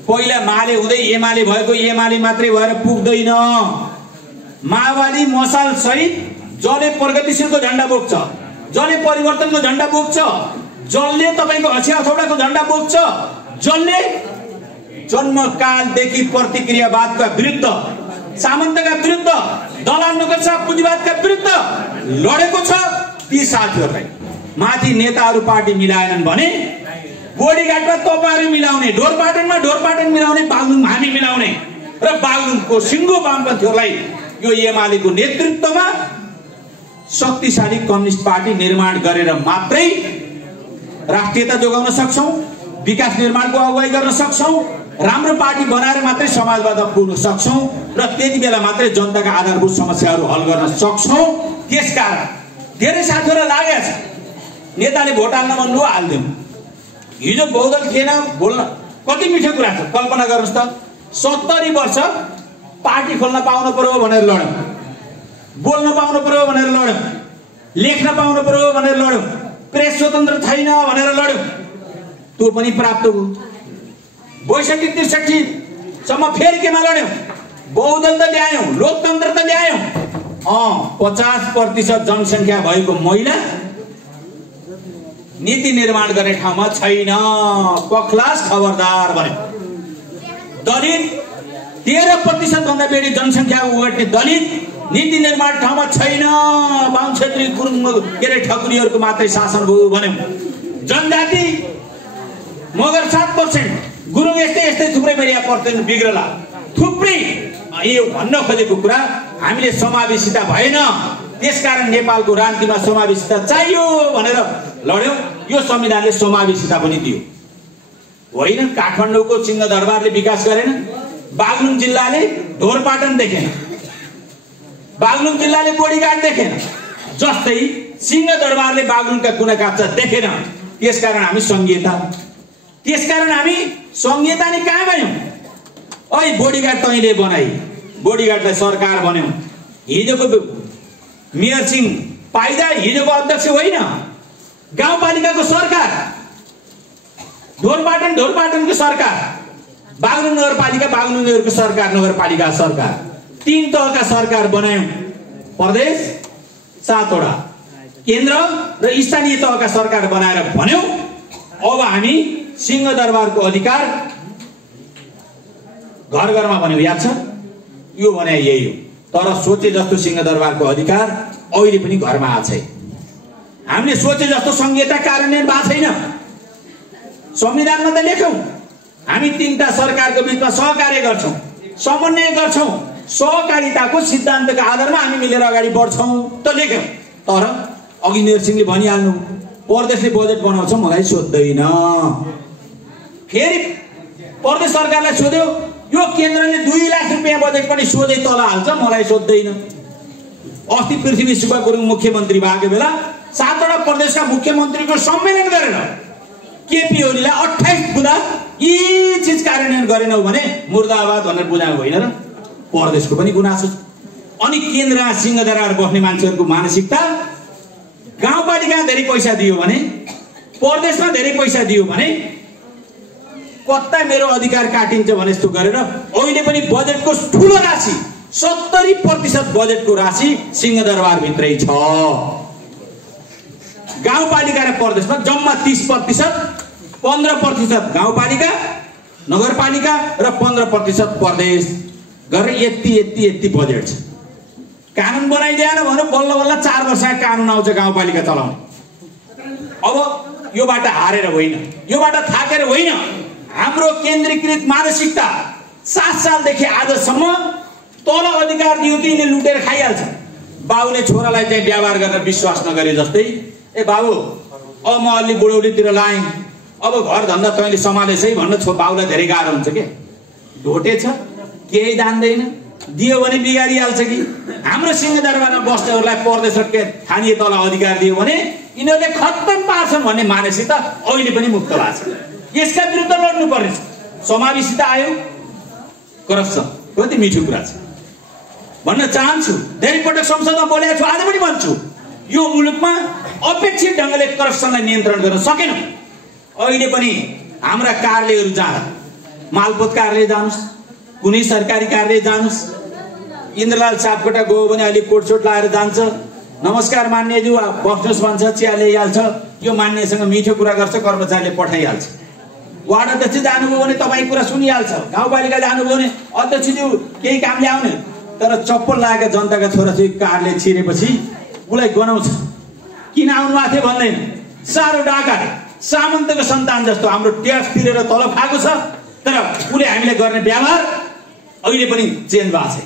पहिला माले हुँदै एमाले भएको, एमाले मात्रै भएर पुग्दैन। माओवादी मसाल सहित जसले प्रगतिशीलको झण्डा बोक्छ, जसले परिवर्तनको झण्डा बोक्छ, जसले तपाईको 80 झण्डा बोक्छ, जसले जन्मकालदेखि प्रतिक्रियावादका विरुद्ध, सामन्तका विरुद्ध, दलाल नोकरशाह पुँजीवादका विरुद्ध लडेको छ, ती साथीहरूलाई माथि नेताहरू पार्टी मिलाएनन् भने बोडीघाटमा तपाईहरु मिलाउने, ढोरपाटन मिलाउने, बागलुङमा हामी मिलाउने र बागलुङको सिङ्गो वामपन्थीहरूलाई यो एमालेको नेतृत्वमा शक्तिशाली कम्युनिस्ट पार्टी निर्माण गरेर मात्रै राष्ट्रियता जोगाउन सक्छौं, विकास निर्माणको अगुवाई गर्न सक्छौं, राम्रो पार्टी बनाएर मात्रै समाजवादमा पुग्न सक्छौं र त्यति बेला मात्रै जनताका आधारभूत समस्याहरू हल गर्न सक्छौं। त्यसकारण धेरै साथीहरु लागेछ नेताले भोट हाल्न भन्नु हाल्दियौ। हिजो बहुदल थिएन बोल्न, कति मिठो कुरा छ। कल्पना गर्नुस् त, 70 वर्ष पार्टी खोल्न पाउनु पर्यो भनेर लड्यौं, बोल्न पाउनु पर्यो भनेर लड्यौं, लेख्न पाउनु पर्यो भनेर लड्यौं, प्रेस स्वतन्त्र छैन भनेर लड्यौं। त्यो पनि प्राप्त भयो। 62-63 सम्म फेरि केमा लड्यौं? बहुदल त ल्यायौं, लोकतन्त्र त ल्यायौं। 50% जनसङ्ख्या भएको महिला नीति निर्माण गर्ने ठाउँमा छैन, पखलास खबरदार भन्यो। दलित 13% भन्दा बढी जनसङ्ख्या ओगट्ने दलित नीति निर्माण ठाउँमा छैन, बाहुन क्षेत्री गुरुङ ठकुरीहरूको मात्रै शासन भयो भन्यो। जनजाति मगर 7%, गुरुङ यस्तै थुप्रै मेरिया पर्दैन बिग्रला, थुप्रै। यो भन्न खोजेको कुरा हामीले समावेशिता भएन, त्यसकारण नेपालको राजनीतिमा समावेशिता चाहियो भनेर लड्यौं। यो संविधानले समावेशिता पनि दियो होइन। काठमाडौँको सिंहदरबारले विकास गरेन, बागलुङ जिल्लाले ढोरपाटन देखेन, बागलुङ जिल्लाले बोडीघाट देखेन, जस्तै सिंहदरबारले बागलुङका कुना काप्चा देखेन। त्यसकारण हामी संघीयता नि कहाँ गयौं? ओइ बोडीघाट तैँले बनाई, बोडीघाटलाई सरकार बन्यौ। हिजोको मेयर सिंह पाइदा हिजोको अध्यक्ष होइन, गाउँपालिकाको सरकार, ढोरपाटनको सरकार, बागलुङ नगरपालिका, बागलुङको सरकार, नगरपालिका सरकार, 3 तहका सरकार बनायौं। प्रदेश 7 वटा, केन्द्र र स्थानीय तहका सरकार बनाएर भन्यौं अब हामी सिंहदरबारको अधिकार घर घरमा भन्यौं। याद छ? यो भने यही हो। तर सोचे जस्तो सिंहदरबारको अधिकार अहिले पनि घरमा आछ छैन। हामीले सोचे जस्तो संहिता कार्यान्वयन भएको छैन। संविधानमा त लेख्यौं हामी 3टा सरकारको बीचमा सहकार्य गर्छौं, समन्वय गर्छौं, सहकारिताको सिद्धान्तको आधारमा हामी मिलेर अगाडि बढ्छौं त लेख्यौं। तर अघि मेयर सिंहले भनिहाल्नु, प्रदेशले बजेट बनाउँछ मलाई सोध्दैन। फेरि प्रदेश सरकारलाई सोध्यो, यो केन्द्रले 2 लाख रुपैयाँ बजेट पनि सोधै तल हाल्छ, मलाई सोध्दैन। अस्ति पृथ्वी सुब्बा गुरुङ मुख्यमन्त्री भएको बेला 7 वटा प्रदेशका मुख्यमन्त्रीको सम्मेलन गरेर केपी ओलीलाई 28 बुँदा यी चीज कार्यान्वयन गरेनौ भने मुर्दाबाद भनेर बुझाएको होइन र? प्रदेशको पनि गुनासो छ। अनि केन्द्रमा सिंहदरबार बस्ने मान्छेहरूको मानसिकता गाउँपालिकामा धेरै पैसा दियो भने, प्रदेशमा धेरै पैसा दियो भने कता मेरो अधिकार काटिन्छ भने जस्तो गरेर अहिले पनि बजेटको ठूलो राशि 70% बजेटको राशि सिंहदरबार भित्रै छ। गाउँपालिका र प्रदेशमा जम्मा 30%, 15% गाउँपालिका नगरपालिका र 15% प्रदेश गरेर यति बजेट छ। कानुन बनाइदिएन भने बल्ल बल्ल 4 वर्ष कानुन आउँछ गाउँपालिका चलाउने। अब योबाट हारेर होइन, योबाट थाकेर होइन, हाम्रो केन्द्रीकृत मानसिकता 7 सालदेखि आजसम्म तल अधिकार दियो कि यिनले लुटेर खाइहाल्छ। बाउले छोरालाई चाहिँ व्यवहार गर्न विश्वास नगरे जस्तै, ए बाबु अब म अलि बुढौलीतिर लाएँ, अब घर धन्दा तैँले सम्हालेछ है भन्न बाउलाई धेरै गाह्रो हुन्छ के। ढोटे छ, केही जान्दैन, दियो भने बिगारिहाल्छ कि। हाम्रो सिंहदरबारमा बस्नेहरूलाई प्रदेश र स्थानीय तल अधिकार दियो भने यिनीहरूले खत्तम पार्छन् भन्ने मानसिकता अहिले पनि मुक्त भएको छ। यसका विरुद्ध लड्नु पर्ने छ। समावेशिता आयो, करप्सन कति मिठो कुरा छ भन्न चाहन्छु। धेरै पटक संसदमा बोलेको छु, आज पनि भन्छु, यो मुलुकमा अपेक्षित ढङ्गले करप्सनलाई नियन्त्रण गर्न सकेन। अहिले पनि हाम्रा कार्यालयहरू जाँदा, मालपोत कार्यालय जानुस्, कुनै सरकारी कार्यालय जानुस्, इन्द्रलाल सापकोटा गयो भने अहिले कोटसोट लाएर जान्छ, नमस्कार मान्यज्यू बस्नुहोस् भन्छ, चिया ल्याइहाल्छ। यो मान्यसँग मिठो कुरा गर्छ, कर्मचारीले पठाइहाल्छ। वार्ड अध्यक्ष जानुभयो भने तपाईँ कुरा सुनिहाल्छ। गाउँपालिका जानुभयो भने अध्यक्षज्यू केही काम ल्याउने, तर चप्पल लागेका जनताका छोराछोरी कार्यालय छिरेपछि उसलाई गनाउँछ, किन आउनुभएको थियो भन्दैन। साह्रो डाका सामन्तको सन्तान जस्तो हाम्रो ट्याक्स तिरेर तलब खाएको छ, तर उसले हामीले गर्ने व्यवहार अहिले पनि चेन्ज भएको छ।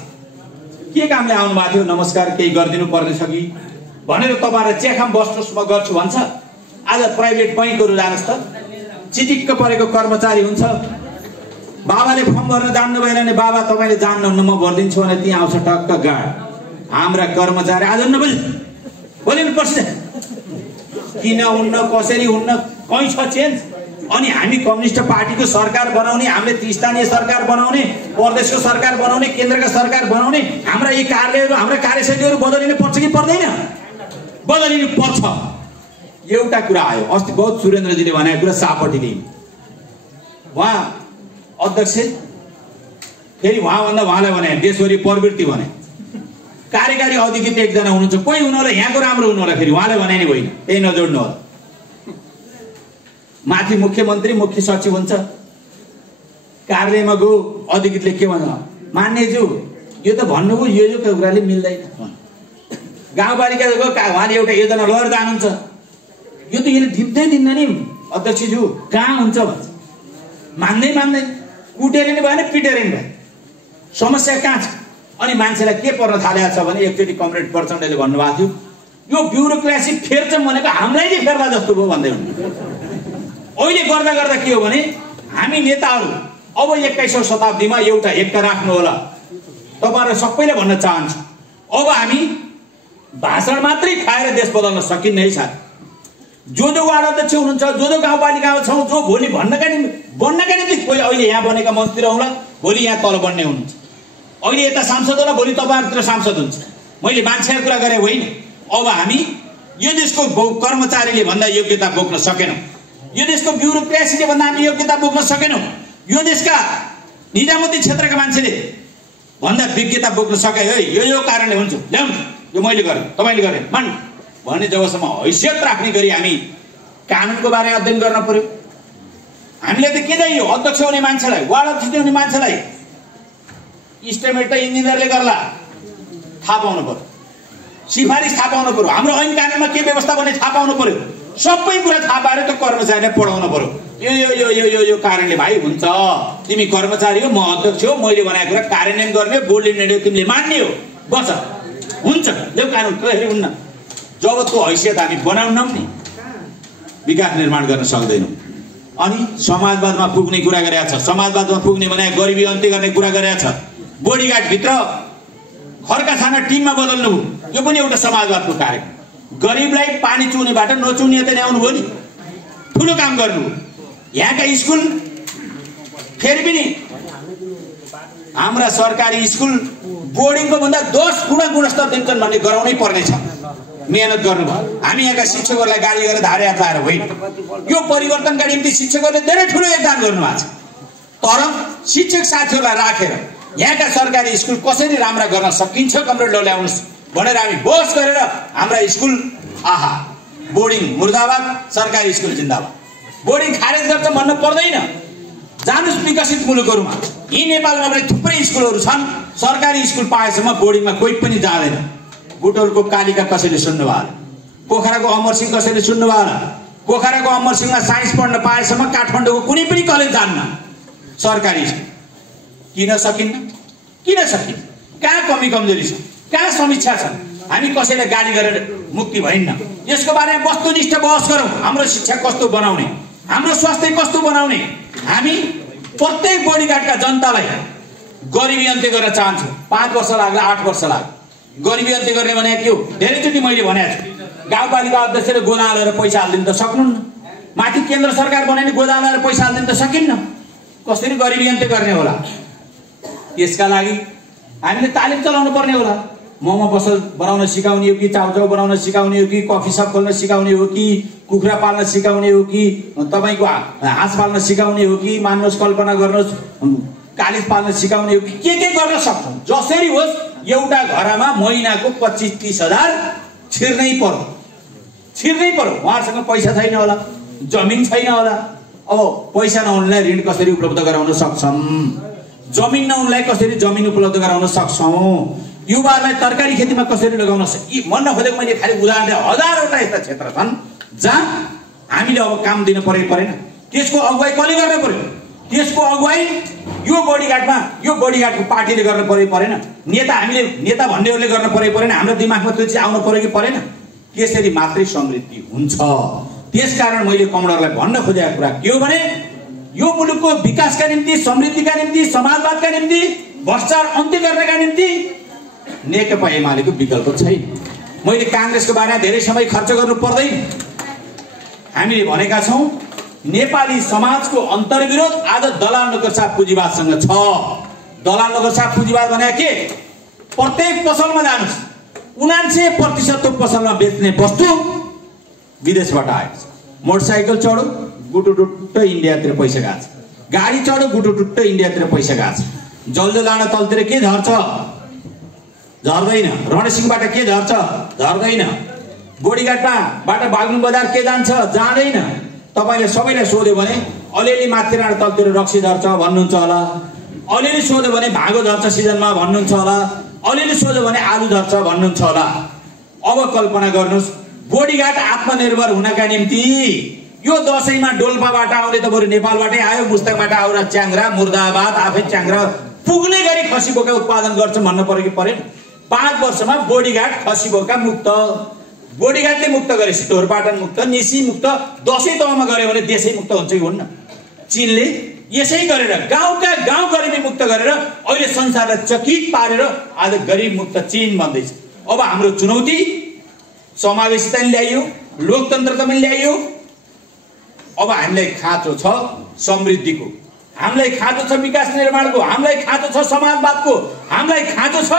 के कामले आउनु भएको थियो, नमस्कार केही गरिदिनु पर्नेछ कि भनेर तपाईँलाई चेखाम बस्नुहोस् म गर्छु भन्छ। आज प्राइभेट बैंकहरू जानुहोस् त, चिटिक्क परेको कर्मचारी हुन्छ। बाबाले फर्म भर्न जान्नु भएन भने बाबा तपाईँले जान्नुहुन्न म भरिदिन्छु भने त्यहाँ आउँछ टक्क गाड। हाम्रा कर्मचारी आज नबोली बोलिनु पर्छ, किन हुन्न, कसरी हुन्न, कहीँ छ चेन्ज। अनि हामी कम्युनिस्ट पार्टीको सरकार बनाउने, हामीले स्थानीय सरकार बनाउने, प्रदेशको सरकार बनाउने, केन्द्रका सरकार बनाउने, हाम्रा यी कार्यालयहरू, हाम्रा कार्यशैलीहरू बदलिनु पर्छ कि पर्दैन? बदलिनु पर्छ। एउटा कुरा आयो अस्ति बहुत सुरेन्द्रजीले भनेको कुरा सापटीले, उहाँ अध्यक्ष फेरि उहाँभन्दा उहाँलाई भने देशभरि प्रवृत्ति भने कार्यकारी अधिकृत एकजना हुनुहुन्छ, कोही हुनु होला यहाँको राम्रो हुनु होला, फेरि उहाँलाई भने नि होइन, त्यही नजोड्नु होला। माथि मुख्यमन्त्री मुख्य सचिव हुन्छ, कार्यालयमा गयो अधिकृतले के भन्छ, मान्यज्यू यो त भन्नुभयो यो कुराले मिल्दैन। गाउँपालिका गयो उहाँले एउटा योजना लिएर जानुहुन्छ, यो त यसले टिप्दै दिन्न नि अध्यक्षज्यू, कहाँ हुन्छ भन्छ। मान्दैन, कुटेर नि भएन, पिटेर नि भएन, समस्या कहाँ छ। अनि मान्छेलाई के पर्न थालेको छ भने एकचोटि कमरेड प्रचण्डले भन्नुभएको थियो, यो ब्युरोक्रेसी फेर्छ भनेको हामीलाई नै फेर्ला जस्तो भयो भन्दै हुनु। अहिले गर्दा गर्दा के हो भने हामी नेताहरू अब 21औं शताब्दीमा एउटा हेक्का राख्नु होला। तपाईहरु सबैले भन्न चाहन्छु, अब हामी भाषण मात्रै खाएर देश बदल्न सकिन्न है साथी। जो वार्ड अध्यक्ष हुनुहुन्छ, जो गाउँपालिकामा छौं, जो भोलि बन्नका निम्ति कोही अहिले यहाँ बनेका मन्त्री होला, भोलि यहाँ तल बन्ने हुनुहुन्छ। अहिले यता सांसद होला, भोलि तपाईहरुतिर सांसद हुन्छ। मैले मान्छेको कुरा गरे होइन। अब हामी यो देशको कर्मचारीले भन्दा योग्यता बोक्न सकेनौं, यो देशको ब्युरोक्रेसीले भन्दा हामी योग्यता बोक्न सकेनौं, यो देशका निजामती क्षेत्रका मान्छेले भन्दा विज्ञता बोक्न सके है। यो कारणले हुन्छ, ल्याउनु यो मैले गरे तपाईले गरे मान भन्ने जबसम्म हैसियत राख्ने गरी हामी कानुनको बारे अध्ययन गर्न पर्यो। हामीले त के चाहियो, अध्यक्ष हुने मान्छेलाई, वार्ड अध्यक्ष हुने मान्छेलाई इस्टिमेट त इन्जिनियरले गर्ला, थाहा पाउनु पर्यो, सिफारिस थाहा पाउनु पर्यो, हाम्रो ऐन कानुनमा के व्यवस्था बने थाहा पाउनु पर्यो, सबै कुरा थाहा पाएर त कर्मचारीलाई पढाउनु पर्यो। यो कारणले भाइ हुन्छ, तिमी कर्मचारी हो, म अध्यक्ष हो, मैले भनेको कुरा कार्यान्वयन गर्ने, बोर्डले निर्णय तिमीले मान्ने हो, बस हुन्छ, यो कानुन कसरी हुन्न। जब त्यो हैसियत हामी बनाउनौं नि, विकास निर्माण गर्न सक्दैनौं। अनि समाजवादमा पुग्ने कुरा गरेका छ, समाजवादमा पुग्ने भने गरिबी अन्त्य गर्ने कुरा गरेका छ। बोडीगार्ड भित्र खर्का छाना टिममा बदल्नु, यो पनि एउटा समाजवादको कार्यक्रम। गरिबलाई पानी चुनेबाट नचुने त ल्याउनु भयो नि, ठुलो काम गर्नु। यहाँका स्कुल फेरि पनि हाम्रा सरकारी स्कुल बोर्डिङको भन्दा 10 गुणा गुणस्तर दिन्छन् भन्ने गराउनै पर्नेछ। मेहनत गर्नुभयो। हामी यहाँका शिक्षकहरूलाई गाली गरेर धारे हात लाएर होइन, यो परिवर्तनका निम्ति शिक्षकहरूले धेरै ठुलो योगदान गर्नुभएको छ। तर शिक्षक साथीहरूलाई राखेर यहाँका सरकारी स्कुल कसरी राम्रा गर्न सकिन्छ कमरेड ल्याउनुहोस् भनेर हामी बहस गरेर हाम्रा स्कुल आहा बोर्डिङ मुर्दाबाद सरकारी स्कुल जिन्दाबाद बोर्डिङ खारेज गर्छ भन्न पर्दैन। जानुस् विकसित मुलुकहरुमा यी नेपालमा पनि थुप्रै स्कुलहरु छन् सरकारी स्कुल पाएसम्म बोर्डिङमा कोही पनि जाँदैन। बुटोलको कालिका कसैले सुन्नु भयो? पोखराको अमरसिंह कसैले सुन्नु भयो? पोखराको अमरसिंहमा साइन्स पढ्न पाएसम्म काठमाडौँको कुनै पनि कलेज जान्न सरकारी स्कुल। किन सकिन्न? किन सकिन्न? कहाँ कमी कमजोरी छ? कहाँ समीक्षा छ? हामी कसैलाई गाली गरेर मुक्ति भइन्न। यसको बारेमा वस्तुनिष्ठ बहस गरौँ। हाम्रो शिक्षा कस्तो बनाउने, हाम्रो स्वास्थ्य कस्तो बनाउने। हामी प्रत्येक बोडीघाटका जनतालाई गरिबी अन्त्य गर्न चाहन्छौँ। 5 वर्ष लाग्ला 8 वर्ष लाग्ला गरिबी अन्त्य गर्ने भने के हो? धेरैचोटि मैले भनेको छु गाउँपालिका अध्यक्षले गोदा हालेर पैसा हाल्दिन त सक्नुहुन्न। माथि केन्द्र सरकार बनाउने गोदा हालेर पैसा हाल्दिन त सकिन्न। कसरी गरिबी अन्त्य गर्ने होला? यसका लागि हामीले तालिम चलाउनु पर्ने होला। मोमो पसल बनाउन सिकाउने हो कि चाउचाउ बनाउन सिकाउने हो कि कफी सप खोल्न सिकाउने हो कि कुखुरा पाल्न सिकाउने हो कि तपाईको हाँस पाल्न सिकाउने हो कि मान्नुहोस् कल्पना गर्नुहोस् कालिज पाल्न सिकाउने हो कि के गर्न सक्छौं। जसरी होस् एउटा घरमा महिनाको 25-30 हजार छिर्नै पर्यो। उहाँहरुसँग पैसा छैन होला, जमिन छैन होला। अब पैसा नहुनेलाई ऋण कसरी उपलब्ध गराउन सक्छौं? जमिन नहुनेलाई कसरी जमिन उपलब्ध गराउन सक्छौं? युवालाई तरकारी खेतीमा कसरी लगाउन सक्छौं? भन्न खोजेको मैले खाली उदाहरण दिए। हजारवटा यस्ता क्षेत्र छन् जहाँ हामीले अब काम दिन परेन। त्यसको अगुवाई कसले गर्न पर्यो? त्यसको अगुवाई यो बोडीघाटको पार्टीले गर्न परेन। हामीले नेता भन्नेहरूले गर्न परेन। हाम्रो दिमागमा त्यो चाहिँ आउनु पर्यो कि परेन? त्यसरी मात्रै समृद्धि हुन्छ। त्यसकारण मैले कमरेडलाई भन्न खोजेको कुरा के हो भने यो मुलुकको विकासका निम्ति, समृद्धिका निम्ति, समाजवादका निम्ति, भ्रष्टाचार अन्त्य गर्नका निम्ति नेकपा एमालेको विकल्प छैन। मैले कांग्रेसको बारेमा धेरै समय खर्च गर्नु पर्दैन। हामीले भनेका छौं नेपाली समाजको अन्तर्विरोध आज दलाल नोकरसाह पुँजीवादसँग छ। दलाल नोकरसाह पुँजीवाद भने के? प्रत्येक पसलमा जानुस् 99% तो पसलमा बेच्ने वस्तु विदेशबाट आएको छ। मोटरसाइकल चढो गुटुटुट्ट इन्डियातिर पैसा गएको छ। गाडी चढो गुटुटुट्ट इन्डियातिर पैसा गएको छ। जलजलाडा तलतिर के झर्छ? झर्दैन। रणसिंहबाट के झर्छ? झर्दैन। बोडीघाटबाट बागलुङ बजार के जान्छ? जाँदैन। तपाईले सबैलाई सोध्यो भने अलिअलि माथिराड तलतिर रक्सी झर्छ भन्नुहुन्छ होला, अलिअलि सोध्यो भने भागो झर्छ सिजनमा भन्नुहुन्छ होला, अलिअलि सोध्यो भने आलु झर्छ भन्नुहुन्छ होला। अब कल्पना गर्नुस् बोडीघाट आत्मनिर्भर हुनका निम्ति यो दशैंमा डोल्पाबाट आउने त बरु नेपालबाटै आयो, मुस्ताङबाट आउन च्याङ्ग्रा मुर्दाबाद आफै च्याङ्ग्रा पुग्ने गरी खसी बोका उत्पादन गर्छ भन्न पर्यो कि परेन? 5 वर्षमा बोडीघाट खसी बोका मुक्त। बोडीघाटले मुक्त गरेपछि ढोरपाटन मुक्त, निसी मुक्त, दशैं तहमा गरे भने देशै मुक्त हुन्छ कि हुन्न? चीनले यसै गरेर गाउँका गाउँ गरिबी मुक्त गरेर अहिले संसारलाई चकित पारेर आज गरिब मुक्त चीन बन्दैछ। अब हाम्रो चुनौती समावेशिता ल्याइयो, लोकतन्त्र पनि ल्याइयो। अब हामीलाई खाँचो छ समृद्धिको, हामीलाई खाँचो छ विकास निर्माणको, हामीलाई खाँचो छ समाजवादको, हामीलाई खाँचो छ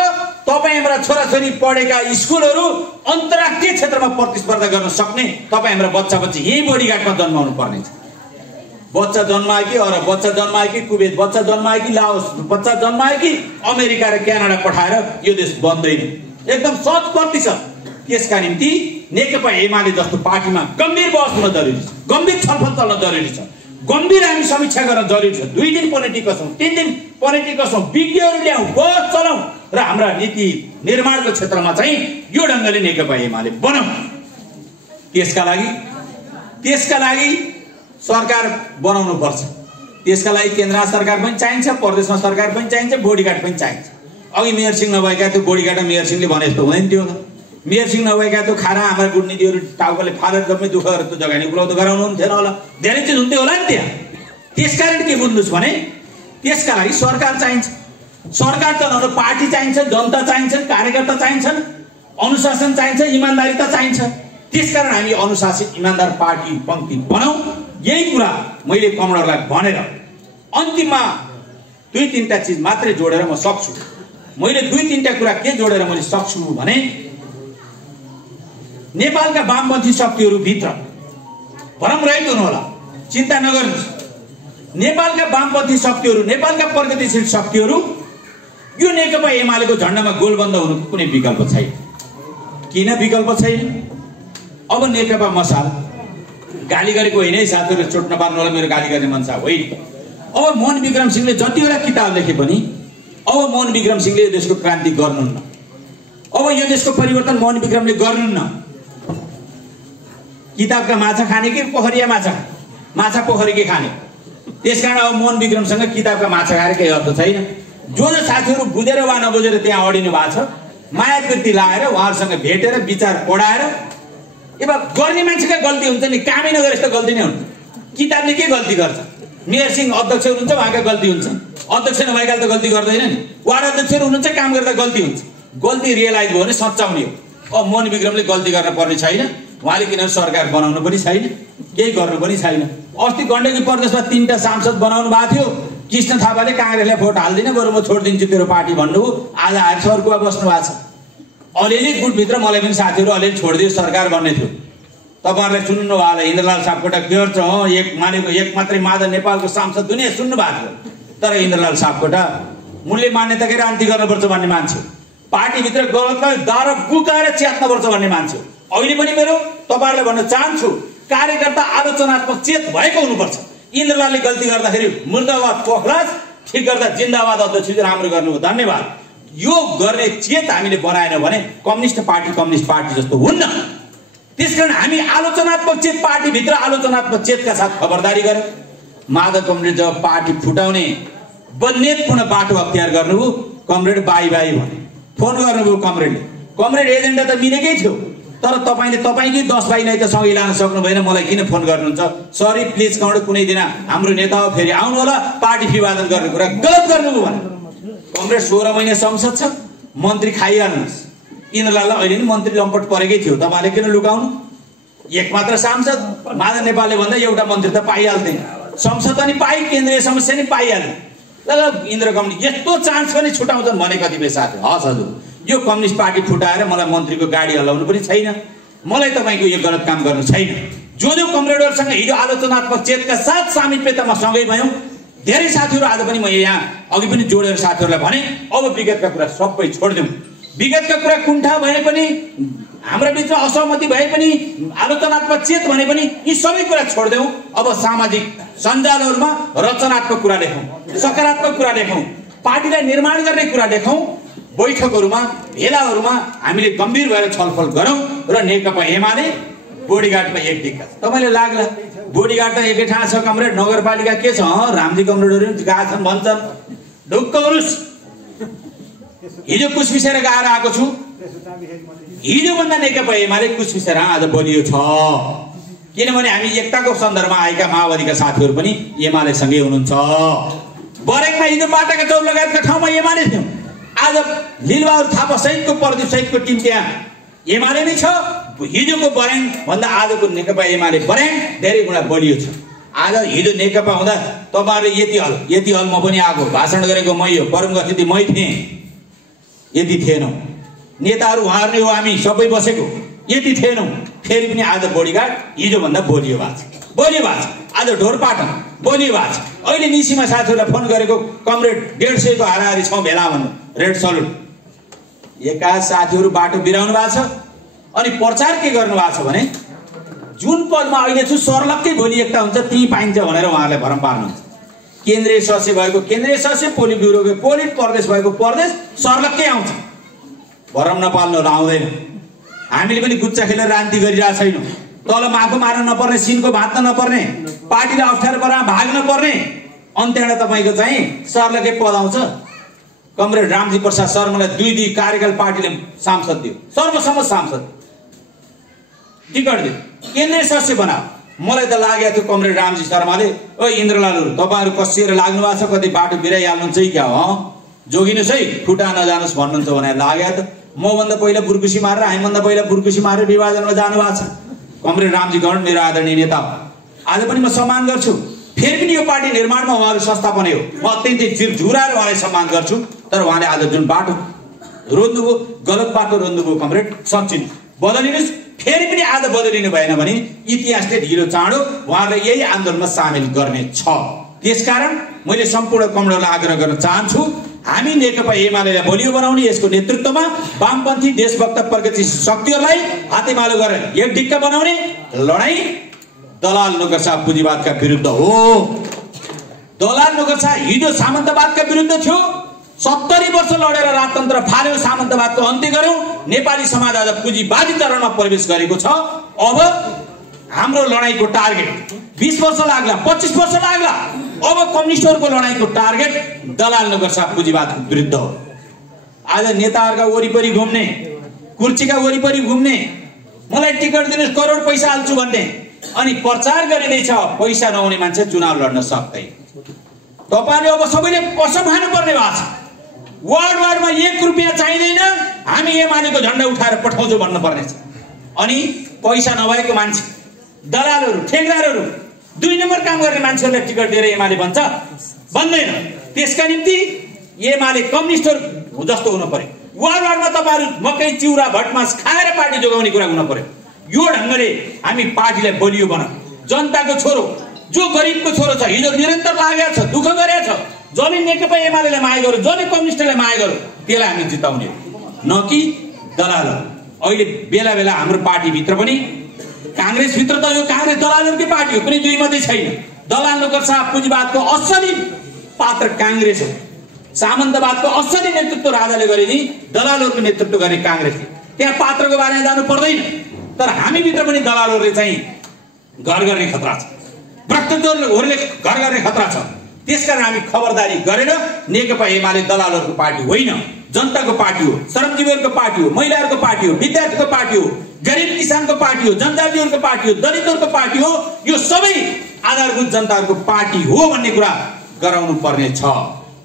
तपाई हाम्रा छोराछोरी पढेका स्कुलहरू अन्तर्राष्ट्रिय क्षेत्रमा प्रतिस्पर्धा गर्न सक्ने। तपाई हाम्रा बच्चा-बच्ची यही बोडीघाटमा जन्माउनु पर्ने छ। बच्चा जन्मायो कि अरब बच्चा जन्मायो कि कुवेत बच्चा जन्मायो कि लाओस बच्चा जन्मायो कि अमेरिका र क्यानाडा पठाएर यो देश बन्दैन। एकदम 100%। त्यसका निम्ति नेकपा एमाले जस्तो पार्टीमा गम्भीर बहस हुन जरुरी छ, गम्भीर छलफल चल्न जरुरी छ, गम्भीर हामी समीक्षा गर्न जरुरी छ। 2 दिन पोलिटिकस हौं, 3 दिन पोलिटिकस हौं, विज्ञहरू ल्याउँ, बहस चलाउँ र हाम्रा नीति निर्माणको क्षेत्रमा चाहिँ यो ढंगले नेकपा एमाले बनाऊ। त्यसका लागि सरकार बनाउनु पर्छ। त्यसका लागि केन्द्र सरकार पनि चाहिन्छ, प्रदेशमा सरकार पनि चाहिन्छ, बोडीघाट पनि चाहिन्छ। अघि मेयर सिंह नभएका त्यो बोडीघाट मेयर सिंहले भने जस्तो हुँदैन थियो। मेयर सिंह नभएका त्यो खाना हाम्रा गुटनीतिहरू टाउकोले फालेर जम्मै दुःख गरेर त्यो जग्गा उपलब्ध गराउनु हुन्थेन होला, धेरै चिज हुन्थ्यो होला नि त्यहाँ। त्यसकारण के बुझ्नुस् भने त्यसका लागि सरकार चाहिन्छ। सरकार चलाउन पार्टी चाहिन्छ, जनता चाहिन्छ, कार्यकर्ता चाहिन्छन्, अनुशासन चाहिन्छ, इमानदारीता चाहिन्छ। त्यसकारण हामी अनुशासित इमानदार पार्टी पंक्ति बनाऊ। यही कुरा मैले कमरेडलाई भनेर अन्तिममा 2-3टा चीज मात्रै जोडेर म सक्छु। मैले 2-3टा कुरा के जोडेर मैले सक्छु भने नेपालका वामपन्थी शक्तिहरू भित्र भरम रहित हुनु होला, चिन्ता नगर्नुस्। नेपालका वामपन्थी शक्तिहरू, नेपालका प्रगतिशील शक्तिहरू यो नेकपा एमालेको झण्डामा गोलबन्द हुनुको कुनै विकल्प छैन। किन विकल्प छैन? अब नेकपा मसाल गाली गरेको होइन है साथीहरु, चोट नपार्नु होला, मेरो गाली गर्ने मन छ होइन। अब मोहन विक्रम सिंहले जतिवटा किताब लेखे पनि अब मोहन विक्रम सिंहले यो देशको क्रान्ति गर्नुहुन्न। अब यो देशको परिवर्तन मोहन विक्रमले गर्नुहुन्न। किताबका माछा खाने कि पोखरिया माछा? माछा पोखरीकै खाने। त्यसकारण अब मोहन विक्रमसँग किताबका माछा खाएर केही अर्थ छैन। जो साथीहरु बुझेर वा नबुझेर त्यहाँ अडिनु भएको छ, मायाकृति लाएर उहाँहरूसँग भेटेर विचार पढाएर अब गर्ने मान्छेका गल्ती हुन्छ नि, कामै नगरे यस्तो गल्ती नै हुन्छ। किताबले के गल्ती गर्छ? मेयर सिंह अध्यक्ष हुनुहुन्छ, उहाँका गल्ती हुन्छ। अध्यक्ष नभएकाले त गल्ती गर्दैन नि। वार्ड अध्यक्षहरू हुनुहुन्छ, काम गर्दा गल्ती हुन्छ। गल्ती रियलाइज भयो भने सच्याउने हो। अब मोहन विक्रमले गल्ती गर्न पर्ने छैन। उहाँले किनभने सरकार बनाउनु पनि छैन, केही गर्नु पनि छैन। अस्ति गण्डकी प्रदेशमा 3टा सांसद बनाउनु भएको थियो। कृष्ण थापाले कांग्रेसलाई भोट हाल्दिन, बरु म छोडिदिन्छु तेरो पार्टी भन्नुभयो। आज आएर सरकुवा बस्नु भएको छ। अलिअलि गुटभित्र मलाई पनि साथीहरु अलिअलि छोडिदियो सरकार बन्ने थियो। तपाईहरुले सुन्नु भयो होला इन्द्रलाल सापकोटा गर्छ एक मात्रै माधव नेपालको सांसद दुनिया सुन्नु भएको थियो। तर इन्द्रलाल सापकोटा मूल्य मान्यताकै राजनीति गर्नुपर्छ भन्ने मान्छे, पार्टीभित्र गलतलाई दार गुकाएर च्यात्नुपर्छ भन्ने मान्छे। अहिले पनि मेरो तपाईहरुलाई भन्न चाहन्छु, कार्यकर्ता आलोचनात्मक चेत भएको हुनुपर्छ। इन्द्रलालले गल्ती गर्दाखेरि मुर्दाबाद पोखराज, ठिक गर्दा जिन्दाबाद अध्यक्षजी राम्रो गर्नुभयो, धन्यवाद। यो गर्ने चेत हामीले बनाएनौं भने कम्युनिस्ट पार्टी जस्तो हुन्न। त्यसकारण हामी आलोचनात्मक चेत पार्टीभित्र आलोचनात्मक चेतका साथ खबरदारी गर्यौं। माधव कमरेड जब पार्टी फुटाउने बन्नेतपूर्ण बाटो अख्तियार गर्नुभयो, कमरेड बाई बाई भने फोन गर्नुभयो कमरेडले। कमरेड एजेन्डा त मिलेकै थियो, तर तपाईले तपाईकै 10 भाइलाई त सँगै लान सक्नु भएन, मलाई किन फोन गर्नुहुन्छ? सरी प्लिज कमरेड, कुनै दिन हाम्रो नेता हो फेरि आउनु होला, पार्टी विभाजन गर्ने कुरा गलत गर्नुभयो भने। कमरेड 16 महिना संसद छ, मन्त्री खाइहाल्नुहोस्। इन्द्रलाललाई अहिले नि मन्त्री लम्पट परेकै थियो, तपाईले किन लुकाउनु? एक मात्र सांसद माधव नेपालले भन्दा एउटा मन्त्री त पाइहाल्थे, संसद पनि पाइ, केन्द्रीय समस्या नि पाइहाल्ने। ल इन्द्र कमरेड यस्तो चान्स पनि छुटाउँछन् भने कतिपय साथी। हस् हजुर, यो कम्युनिस्ट पार्टी फुटाएर मलाई मन्त्रीको गाडी हल्लाउनु पनि छैन, मलाई तपाईको यो गलत काम गर्नु छैन। जो कमरेडहरुसँग हिजो आलोचनात्मक चेतका साथ सामिप्यतामा सँगै भयौं, धेरै साथीहरु आज पनि म यहाँ अघि पनि जोडेर साथीहरुलाई भने अब विगतका कुरा सबै छोड्दिउँ। विगतका कुरा कुण्ठा भए पनि, हाम्रो बीचमा असहमति भए पनि, आलोचनात्मक चेत भने पनि यी सबै कुरा छोड्दिउँ। अब सामाजिक सञ्जालहरुमा रचनात्मक कुरा लेखौं, सकारात्मक कुरा लेखौं, पार्टीलाई निर्माण गर्ने कुरा लेखौं। बैठकहरुमा भेलाहरुमा हामीले गम्भीर भएर छलफल गरौं र नेकपा एमाले बोडीगार्डमा एक दिक्कत तपाईले लाग्ला। बोडीगार्डमा एकै ठाउँ छ कमरेड, नगरपालिका के छ? रामजी कमरेडहरु गएको छन् भन्छन्, ढुक्क हुनुस्। हिजो कुसमिसेर गाएर आएको छु, हिजो भन्दा नेकपा एमाले कुसमिसेर आज बलियो छ। किनभने हामी एकताको सन्दर्भमा आएका माओवादीका साथीहरु पनि एमाले सँगै हुनुहुन्छ। बरेकमा हिजो बाटाका चौर लगायतका ठाउँमा एमाले थियौं, आज लीलबहादुर थापा सहितको प्रदीप सहितको टिम त्यहाँ एमाले नै छ। हिजोको बर्याङ भन्दा आजको नेकपा एमाले बर्याङ धेरै गुणा बलियो छ। आज हिजो नेकपा हुँदा तपाईहरुले यति हलमा पनि आएको भाषण गरेको मै हो, परम गतिथि मै थिएँ, यति थिएनौं। नेताहरू उहाँहरू नै हो, हामी सबै बसेको यति थिएनौं। फेरि पनि आज बोडीगार्ड हिजो भन्दा बलियो भएको छ। आज ढोरपाटन बलियो भएको छ। अहिले निसीमा साथीहरुलाई फोन गरेको कमरेड 150 को हाराहारी छौं भेला भन्नु, रेड सल्युट। एका साथीहरु बाटो बिराउनु भएको छ अनि प्रचार के गर्नु भएको छ भने जुन पदमा अहिले छु सर्लक्कै भोलि एकता हुन्छ त्यही पाइन्छ भनेर उहाँहरूले भरम पार्नुहुन्छ। केन्द्रीय सदस्य भएको केन्द्रीय सदस्य, पोलिट ब्युरोको पोलिट, प्रदेश भएको प्रदेश सर्लक्कै आउँछ। भरम नपाल्नु होला, आउँदैन। हामीले पनि गुच्चा खेलेर राजनीति गरिरहेको छैनौं। तल माफु मार्न नपर्ने, सिनको भात्न नपर्ने, पार्टीलाई अप्ठ्यारो परेर भाग्न पर्ने, अन्त्यमा तपाईको चाहिँ सर्लक्कै पद आउँछ। कमरेड रामजी प्रसाद शर्मालाई 2 कार्यकाल पार्टीले सांसद दियो, सर्वसम्मत सांसद टिकट दियो, केन्द्रीय सदस्य बनायो। मलाई त लागेको थियो कमरेड रामजी शर्माले, ओ इन्द्रलालहरु तपाईहरु कसिएर लाग्नु भएको छ, कतै बाटो बिराइहाल्नुहुन्छ कि क्या हो, जोगिनुस् है, फुटा नजानुस् भन्नुहुन्छ भनेर लागेको त। म भन्दा पहिला बुर्कुसी मारेर, हामीभन्दा पहिला बुर्कुसी मारेर विभाजनमा जानु भएको छ कमरेड रामजी गण, मेरो आदरणीय नेता हो। आज पनि म सम्मान गर्छु। फेरि पनि यो पार्टी निर्माणमा उहाँहरु संस्थापन हो, म अत्यन्तै चिर झुराएर उहाँलाई सम्मान गर्छु। तर उहाँले आज जुन बाटो रोज्नुभयो, गलत बाटो रोज्नुभयो कमरेड, सच्चिनु बदलिनुस्। फेरि पनि आज बदलिनु भएन भने इतिहासले ढिलो चाँडो उहाँहरुले यही आन्दोलनमा सामेल गर्ने छ। त्यसकारण मैले सम्पूर्ण कमरेडलाई आग्रह गर्न चाहन्छु, हामी नेकपा एमालेलाई बलियो बनाउने यसको नेतृत्वमा वामपन्थी देशभक्त प्रगतिशील शक्तिहरूलाई हातेमालो गरेर एक ढिक्का बनाउने लडाई दलाल नोकरशाह पुँजीवादका विरुद्ध हो। दलाल नोकरशाह हिजो सामन्तवादका विरुद्ध थियो, 70 वर्ष लडेर राजतन्त्र फाल्यो, सामन्तवादको अन्त्य गर्यो। नेपाली समाज आज पुँजीवादी चरणमा प्रवेश गरेको छ। अब हाम्रो लडाईको टार्गेट 20 वर्ष लाग्ला, 25 वर्ष लाग्ला। अब कम्युनिस्टहरूको लडाईको टार्गेट दलाल नोकरशाह पुँजीवादको विरुद्ध हो। आज नेताहरूका वरिपरि घुम्ने, कुर्सीका वरिपरि घुम्ने, मलाई टिकट दिनुहोस् करोड पैसा हाल्छु भन्ने, अनि प्रचार गरिँदैछ पैसा नहुने मान्छे चुनाव लड्न सक्दैन। तपाईले अब सबैले कसम खानु पर्ने भएको छ। वार्डमा 1 रुपैयाँ चाहिँदैन, हामी एमालेको झण्डा उठाएर पठाउँछौँ भन्नु पर्ने छ। अनि पैसा नभएको मान्छे, दलालहरू, ठेकदारहरू, 2 नम्बर काम गर्ने मान्छेहरूलाई टिकट दिएर एमाले भन्छ भन्दैन। त्यसका निम्ति एमाले कम्युनिस्टहरू जस्तो हुनु पर्यो। वार्डमा तपाईहरु मकै चिउरा भटमास खाएर पार्टी जोगाउने कुरा हुन पर्यो। यो ढंगले हामी पार्टीलाई बलियो बनाऊ। जनताको छोरो, जो गरिबको छोरो छ, हिजो निरन्तर लागेको छ, दुःख गरेको छ, जसले नेकपा एमालेलाई माया गर्यो, जसले कम्युनिस्टलाई माया गर्यो, त्यसलाई हामी जिताउने हो, न कि दलाल। अहिले बेला बेला हाम्रो पार्टी भित्र पनि कांग्रेस भित्र त यो कांग्रेस दलालहरुकै पार्टी हो, कुनै दुई मध्ये छैन। दलाल नोकरशाह पुँजीवादको असली पात्र कांग्रेस हो। सामन्तवादको असली नेतृत्व राजाले गरेनी, दलालहरुको नेतृत्व गर्ने कांग्रेसले। त्यहाँ पात्रको बारेमा जानु पर्दैन, तर हामी भित्र पनि दलालहरुले चाहिँ घर गर्ने खतरा छ, भ्रष्टाचारहरूले घर गर्ने खतरा छ। त्यसकारण हामी खबरदारी गरेर नेकपा एमाले दलालहरुको पार्टी होइन, जनताको पार्टी हो, श्रमजीवीहरुको पार्टी हो, महिलाहरुको पार्टी हो, विद्यार्थीको पार्टी हो, गरीब किसानको पार्टी हो, जनजातिहरुको पार्टी हो, दलितहरुको पार्टी हो। यो सबै आधारभूत जनताहरुको पार्टी हो भन्ने कुरा गराउनु पर्ने छ।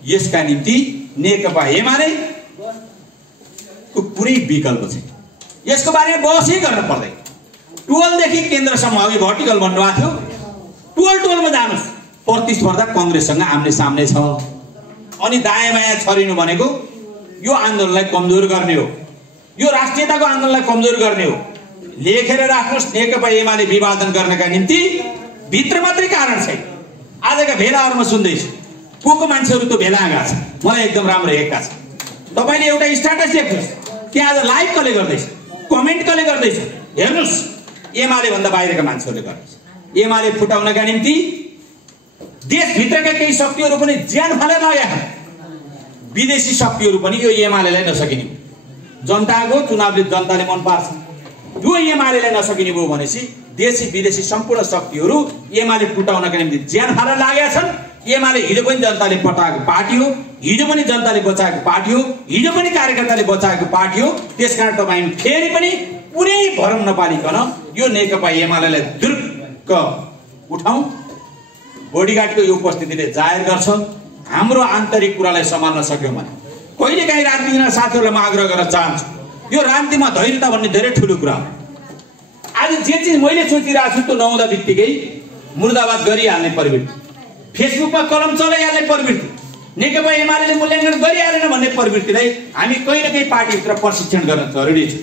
यसका निम्ति नेकपा एमाले को कुनै विकल्प छैन। यसको बारेमा बहसै गर्न पर्दैन। टोलदेखि केन्द्रसम्म अघि भर्टिकल भन्नुभएको थियो, टोलमा जानुस्, प्रतिस्पर्धा कांग्रेससँग आम्ने सामने छ। अनि दायाँ बायाँ छरिनु भनेको यो आन्दोलनलाई कमजोर गर्ने हो, यो राष्ट्रियताको आन्दोलनलाई कमजोर गर्ने हो। लेखेर राख्नुस्, नेकपा एमाले विभाजन गर्नका निम्ति भित्र मात्रै कारण छैन। आजका भेलाहरुमा सुन्दैछु, को मान्छेहरु त भेला आएका छन्, मलाई एकदम राम्रो हेक्का छ। तपाईले एउटा स्ट्याटस देख्नुस्, त्यहाँ आज लाइभ कसले गर्दैछ, कमेन्ट कसले गर्दैछ, हेर्नुस्, एमाले भन्दा बाहिरका मान्छेहरुले गर्दैछ। एमाले फुटाउनका निम्ति देशभित्रका केही शक्तिहरु पनि ज्यान फालेर लागेका छन्। विदेशी शक्तिहरु पनि यो एमालेलाई नसकिने, जनताको चुनावले जनताले मन पार्छ, यो एमालेलाई नसकिने भयो भनेपछि देशी विदेशी सम्पूर्ण शक्तिहरु एमाले फुटाउनका निम्ति ज्यान फालेर लागेका छन्। एमाले हिजो पनि जनताले पटाएको पार्टी हो, हिजो पनि जनताले बचाएको पार्टी हो, हिजो पनि कार्यकर्ताले बचाएको पार्टी हो। त्यसकारण तपाई फेरि पनि कुनै भरम नपालिकन यो नेकपा एमालेलाई दुर्ग उठाउँ। बॉडीगार्डको यो उपस्थितिले जाहेर गर्छ हाम्रो आन्तरिक कुरालाई सम्हाल्न सक्यौं भने। कहिलेकाहीँ राजनीतिमा साथीहरुलाई म आग्रह गर्न चाहन्छु, यो राजनीतिमा धैर्यता भन्ने धेरै ठूलो कुरा हो। आज जे चीज मैले सोचिरहेको छु त्यो नहुँदा बित्तिकै मुर्दाबाद गरिहाल्ने प्रवृत्ति, फेसबुकमा कलम चलाइहाल्ने प्रवृत्ति, नेकपा एमालेले मूल्याङ्कन गरिहालेन भन्ने प्रवृत्तिलाई हामी कहीँ न कहीँ पार्टीभित्र प्रशिक्षण गर्न जरुरी छ।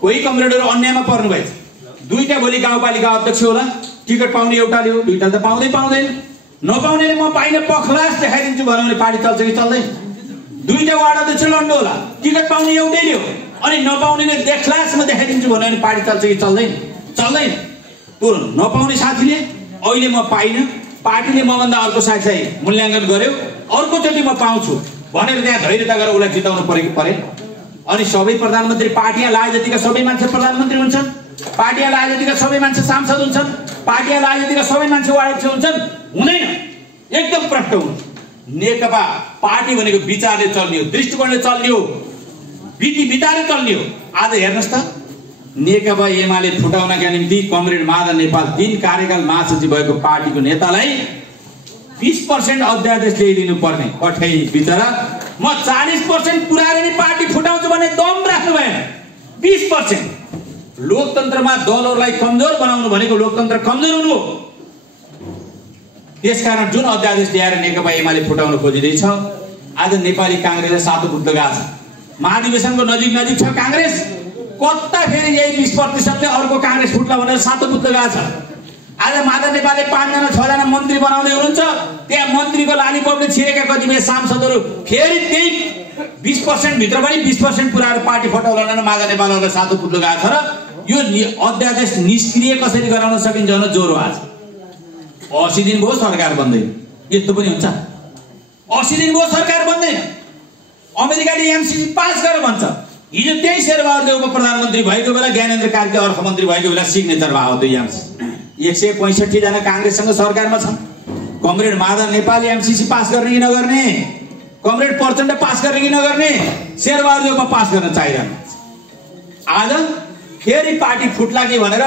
कोही कमरेडहरु अन्यायमा पर्नु भएछ, दुईटा भोलि गाउँपालिका अध्यक्ष होला, टिकट पाउने एउटाले हो, दुईटाले त पाउँदैन। नपाउनेले म पाइन पखलास देखाइदिन्छु भन्यो भने पार्टी चल्छ कि चल्दैन? दुईटा वार्ड अध्यक्ष लड्नु होला, टिकट पाउने एउटैले हो, अनि नपाउनेले देखलासमा देखाइदिन्छु भन्यो भने पार्टी चल्छ कि चल्दैन? चल्दैन। त्यो नपाउने साथीले अहिले म पाइन, पार्टीले मभन्दा अर्को साथीलाई मूल्याङ्कन गर्यो, अर्कोचोटि म पाउँछु भनेर त्यहाँ धैर्यता गरेर उसलाई जिताउनु पर्यो कि परेन? अनि सबै प्रधानमन्त्री पार्टीमा लाए जतिका सबै मान्छे प्रधानमन्त्री हुन्छन्, पार्टीमा लाए जतिका सबै मान्छे सांसद हुन्छन्, पार्टीमा लाए जतिका सबै मान्छे वार्ड अध्यक्ष हुन्छन्? हुँदैन, एकदम प्रष्ट हुन्छ। नेकपा पार्टी भनेको विचारले चल्ने हो, दृष्टिकोणले चल्ने हो, विचारले चल्ने हो। आज हेर्नुस् त, नेकपा एमाले फुटाउनका निम्ति कमरेड माधव नेपाल 3 कार्यकाल महासचिव भएको पार्टीको नेतालाई 20% अध्यादेश ल्याइदिनु पर्ने पठाइ बिचरा। म 40% पुराएर नि पार्टी फुटाउँछु भन्ने दम राख्नु भएन। 20% लोकतन्त्रमा दलहरुलाई कमजोर बनाउनु भनेको लोकतन्त्र कमजोर हुनु हो। त्यसकारण जुन अध्यादेश ल्याएर नेकपा एमाले फुटाउन खोजिरहेछ, आज नेपाली कांग्रेसले सातो बुद्ध गएको छ। महाधिवेशनको नजिक छ कांग्रेस, कता फेरि यही 20% अर्को कांग्रेस फुट्ला भनेर सातो बुद्ध गएको छ। आज आज माधव नेपालले 5 जना 6 जना मन्त्री बनाउँदै हुनुहुन्छ। त्यहाँ मन्त्रीको लालीपपले छिरेका कतिपय सांसदहरू फेरि त्यही 20% भित्र पनि 20% पुराएर पार्टी फटाउलान माधव नेपाललाई सातो पुत्लो गएको छ र यो अध्यादेश निष्क्रिय कसरी गराउन सकिन्छ भने जोरो आज 80 दिन भयो सरकार बन्दैन। यस्तो पनि हुन्छ? 80 दिन भयो सरकार बन्दैन। अमेरिकाले एमसीसी पास गर भन्छ। हिजो त्यही शेरबहादुर उप प्रधानमन्त्री भएको बेला ज्ञानेन्द्र कार्की अर्थमन्त्री भएको बेला सिग्नेचर भयो त्यो एमसीसी। 165 जना कांग्रेससँग सरकारमा छन्। Comrade Madhav Nepal MCC pass गर्ने कि नगर्ने, कमरेड प्रचण्ड पास गर्ने कि नगर्ने, शेरबहादुर पास गर्न चाहिरहन। आज फेरि पार्टी फुट्ला कि भनेर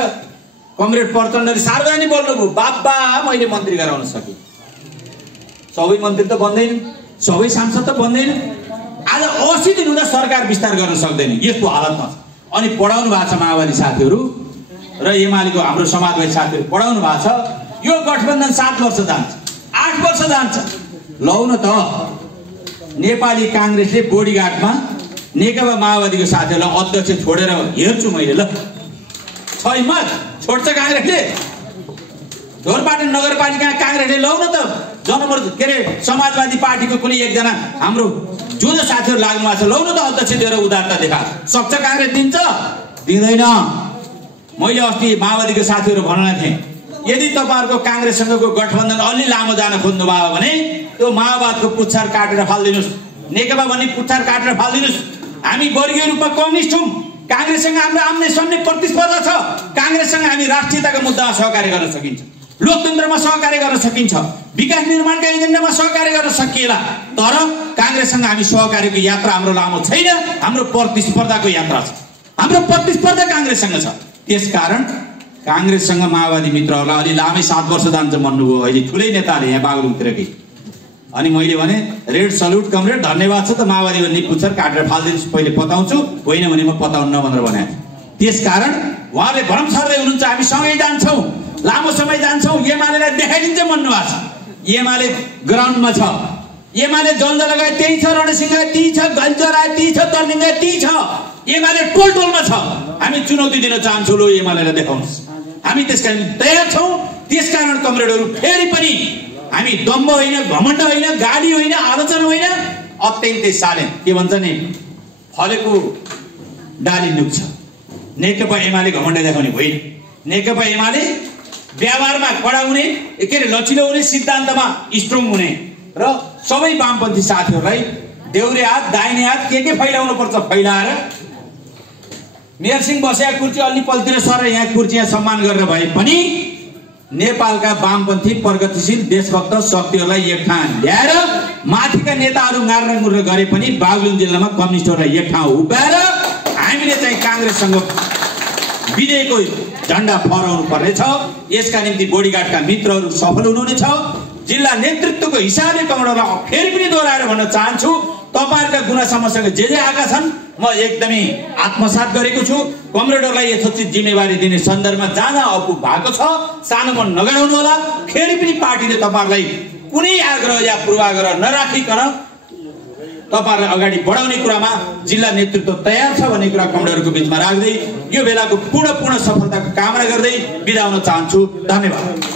कमरेड प्रचण्डले सार्वजनिक बोल्नुभयो, बाबा मैले मन्त्री गराउन सके। सबै मन्त्री त बन्दैन, सबै सांसद त बन्दैन। आज 80 दिन हुँदा सरकार विस्तार गर्न सक्दैन, यस्तो हालतमा छ। अनि पढाउनु भएको छ माओवादी साथीहरू र एमालेको हाम्रो समाजवादी साथीहरू पढाउनु भएको छ। यो गठबन्धन 7 वर्ष जान्छ, 8 वर्ष जान्छ। लौ न त नेपाली कांग्रेसले बोडीगार्डमा नेकपा माओवादीको साथीहरूलाई अध्यक्ष छोडेर हेर्छु मैले। ल छ हिम्मत छोड्छ कांग्रेसले? ढोरपाटन नगरपालिका कांग्रेसले लौ न त जनमोर्चा के अरे समाजवादी पार्टीको कुनै एकजना हाम्रो जो साथीहरू लाग्नु भएको छ, लौ न त अध्यक्ष दिएर उदारता देखा। सक्छ कांग्रेस? दिन्छ? दिँदैन। मैले अस्ति माओवादीको साथीहरू भन्न थिएँ, यदि तपाईहरुको कांग्रेससँगको गठबन्धन अलि लामो जान खोज्नु भयो भने त्यो माओवादको पुच्छार काटेर फाल्दिनुस्, नेकपा भन्ने पुच्छार काटेर फाल्दिनुस्। हामी वर्गीय रूपमा कम्युनिस्ट हौं। कांग्रेससँग हाम्रो आम्ने सामने प्रतिस्पर्धा छ। कांग्रेससँग हामी राष्ट्रियताको मुद्दामा सहकार्य गर्न सकिन्छ, लोकतन्त्रमा सहकार्य गर्न सकिन्छ, विकास निर्माणका एजेन्डामा सहकार्य गर्न सकिएला। तर कांग्रेससँग हामी सहकार्यको यात्रा हाम्रो लामो छैन, हाम्रो प्रतिस्पर्धाको यात्रा छ। हाम्रो प्रतिस्पर्धा कांग्रेससँग छ। त्यसकारण कांग्रेससँग माओवादी मित्रहरूलाई अलि लामै 7 वर्ष जान्छ भन्नुभयो अहिले ठुलै नेताले यहाँ बागलुङतिरकै। अनि मैले भने रेड सल्युट कमरेड, धन्यवाद छ त माओवादी भन्ने पुच्छर काटेर फाल्दिनुस्, पहिले पताउँछु, होइन भने म पताउन्न भनेर भने। त्यसकारण उहाँले भ्रम छर्दै हुनुहुन्छ, हामी सँगै जान्छौँ, लामो समय जान्छौँ, एमालेलाई देखाइदिन्छ भन्नुभएको छ। एमाले ग्राउन्डमा छ, एमाले जल्द लगाए त्यही छ, रणसिंह त्यही छ, गल्चरा त्यही छ, तर्लिङ्गा त्यही छ, एमाले टोल टोलमा छ। हामी चुनौती दिन चाहन्छौँ, लो एमालेलाई देखाउनुहोस्। हामी त्यसकारण तयार छौँ। त्यसकारण कमरेडहरू फेरि पनि हामी दम्भ होइन, घमण्ड होइन, गाली होइन, आलोचना होइन, अत्यन्तै सालेन के भन्छ नि फलेको डाली नुक्छ। नेकपा एमाले घमण्ड देखाउने होइन। नेकपा एमाले व्यवहारमा कडा हुने, के अरे लचिलो हुने, सिद्धान्तमा स्ट्रङ हुने र सबै वामपन्थी साथीहरूलाई देउरे हात दाहिने हात के फैलाउनु पर्छ फैलाएर मेयर सिंह बसेका कुर्सी अलि पल्तिर सर यहाँ कुर्सी यहाँ सम्मान गरेर भए पनि नेपालका वामपन्थी प्रगतिशील देशभक्त शक्तिहरूलाई एक ठाउँ ल्याएर माथिका नेताहरू गार्न गुर्न गरे पनि बागलुङ जिल्लामा कम्युनिस्टहरूलाई एक ठाउँ उभ्याएर हामीले चाहिँ कांग्रेससँग विजयको झण्डा फहराउनु पर्नेछ। यसका निम्ति बोडीगार्डका मित्रहरू सफल हुनुहुनेछ। जिल्ला नेतृत्वको हिसाबले कमरेडलाई फेरि पनि दोहोऱ्याएर भन्न चाहन्छु, तपाईहरुका गुनासोसँग जे आएका छन् म एकदमै आत्मसात गरेको छु। कमरेडहरूलाई यथोचित जिम्मेवारी दिने सन्दर्भमा जहाँ अपुग भएको छ सानो मन नगराउनु होला। फेरि पनि पार्टीले तपाईहरुलाई कुनै आग्रह या पूर्वाग्रह नराखिकन तपाईहरुलाई अगाडि बढाउने कुरामा जिल्ला नेतृत्व तयार छ भन्ने कुरा कमरेडहरूको बीचमा राख्दै यो बेलाको पूर्ण सफलताको कामना गर्दै बिदा हुन चाहन्छु। धन्यवाद।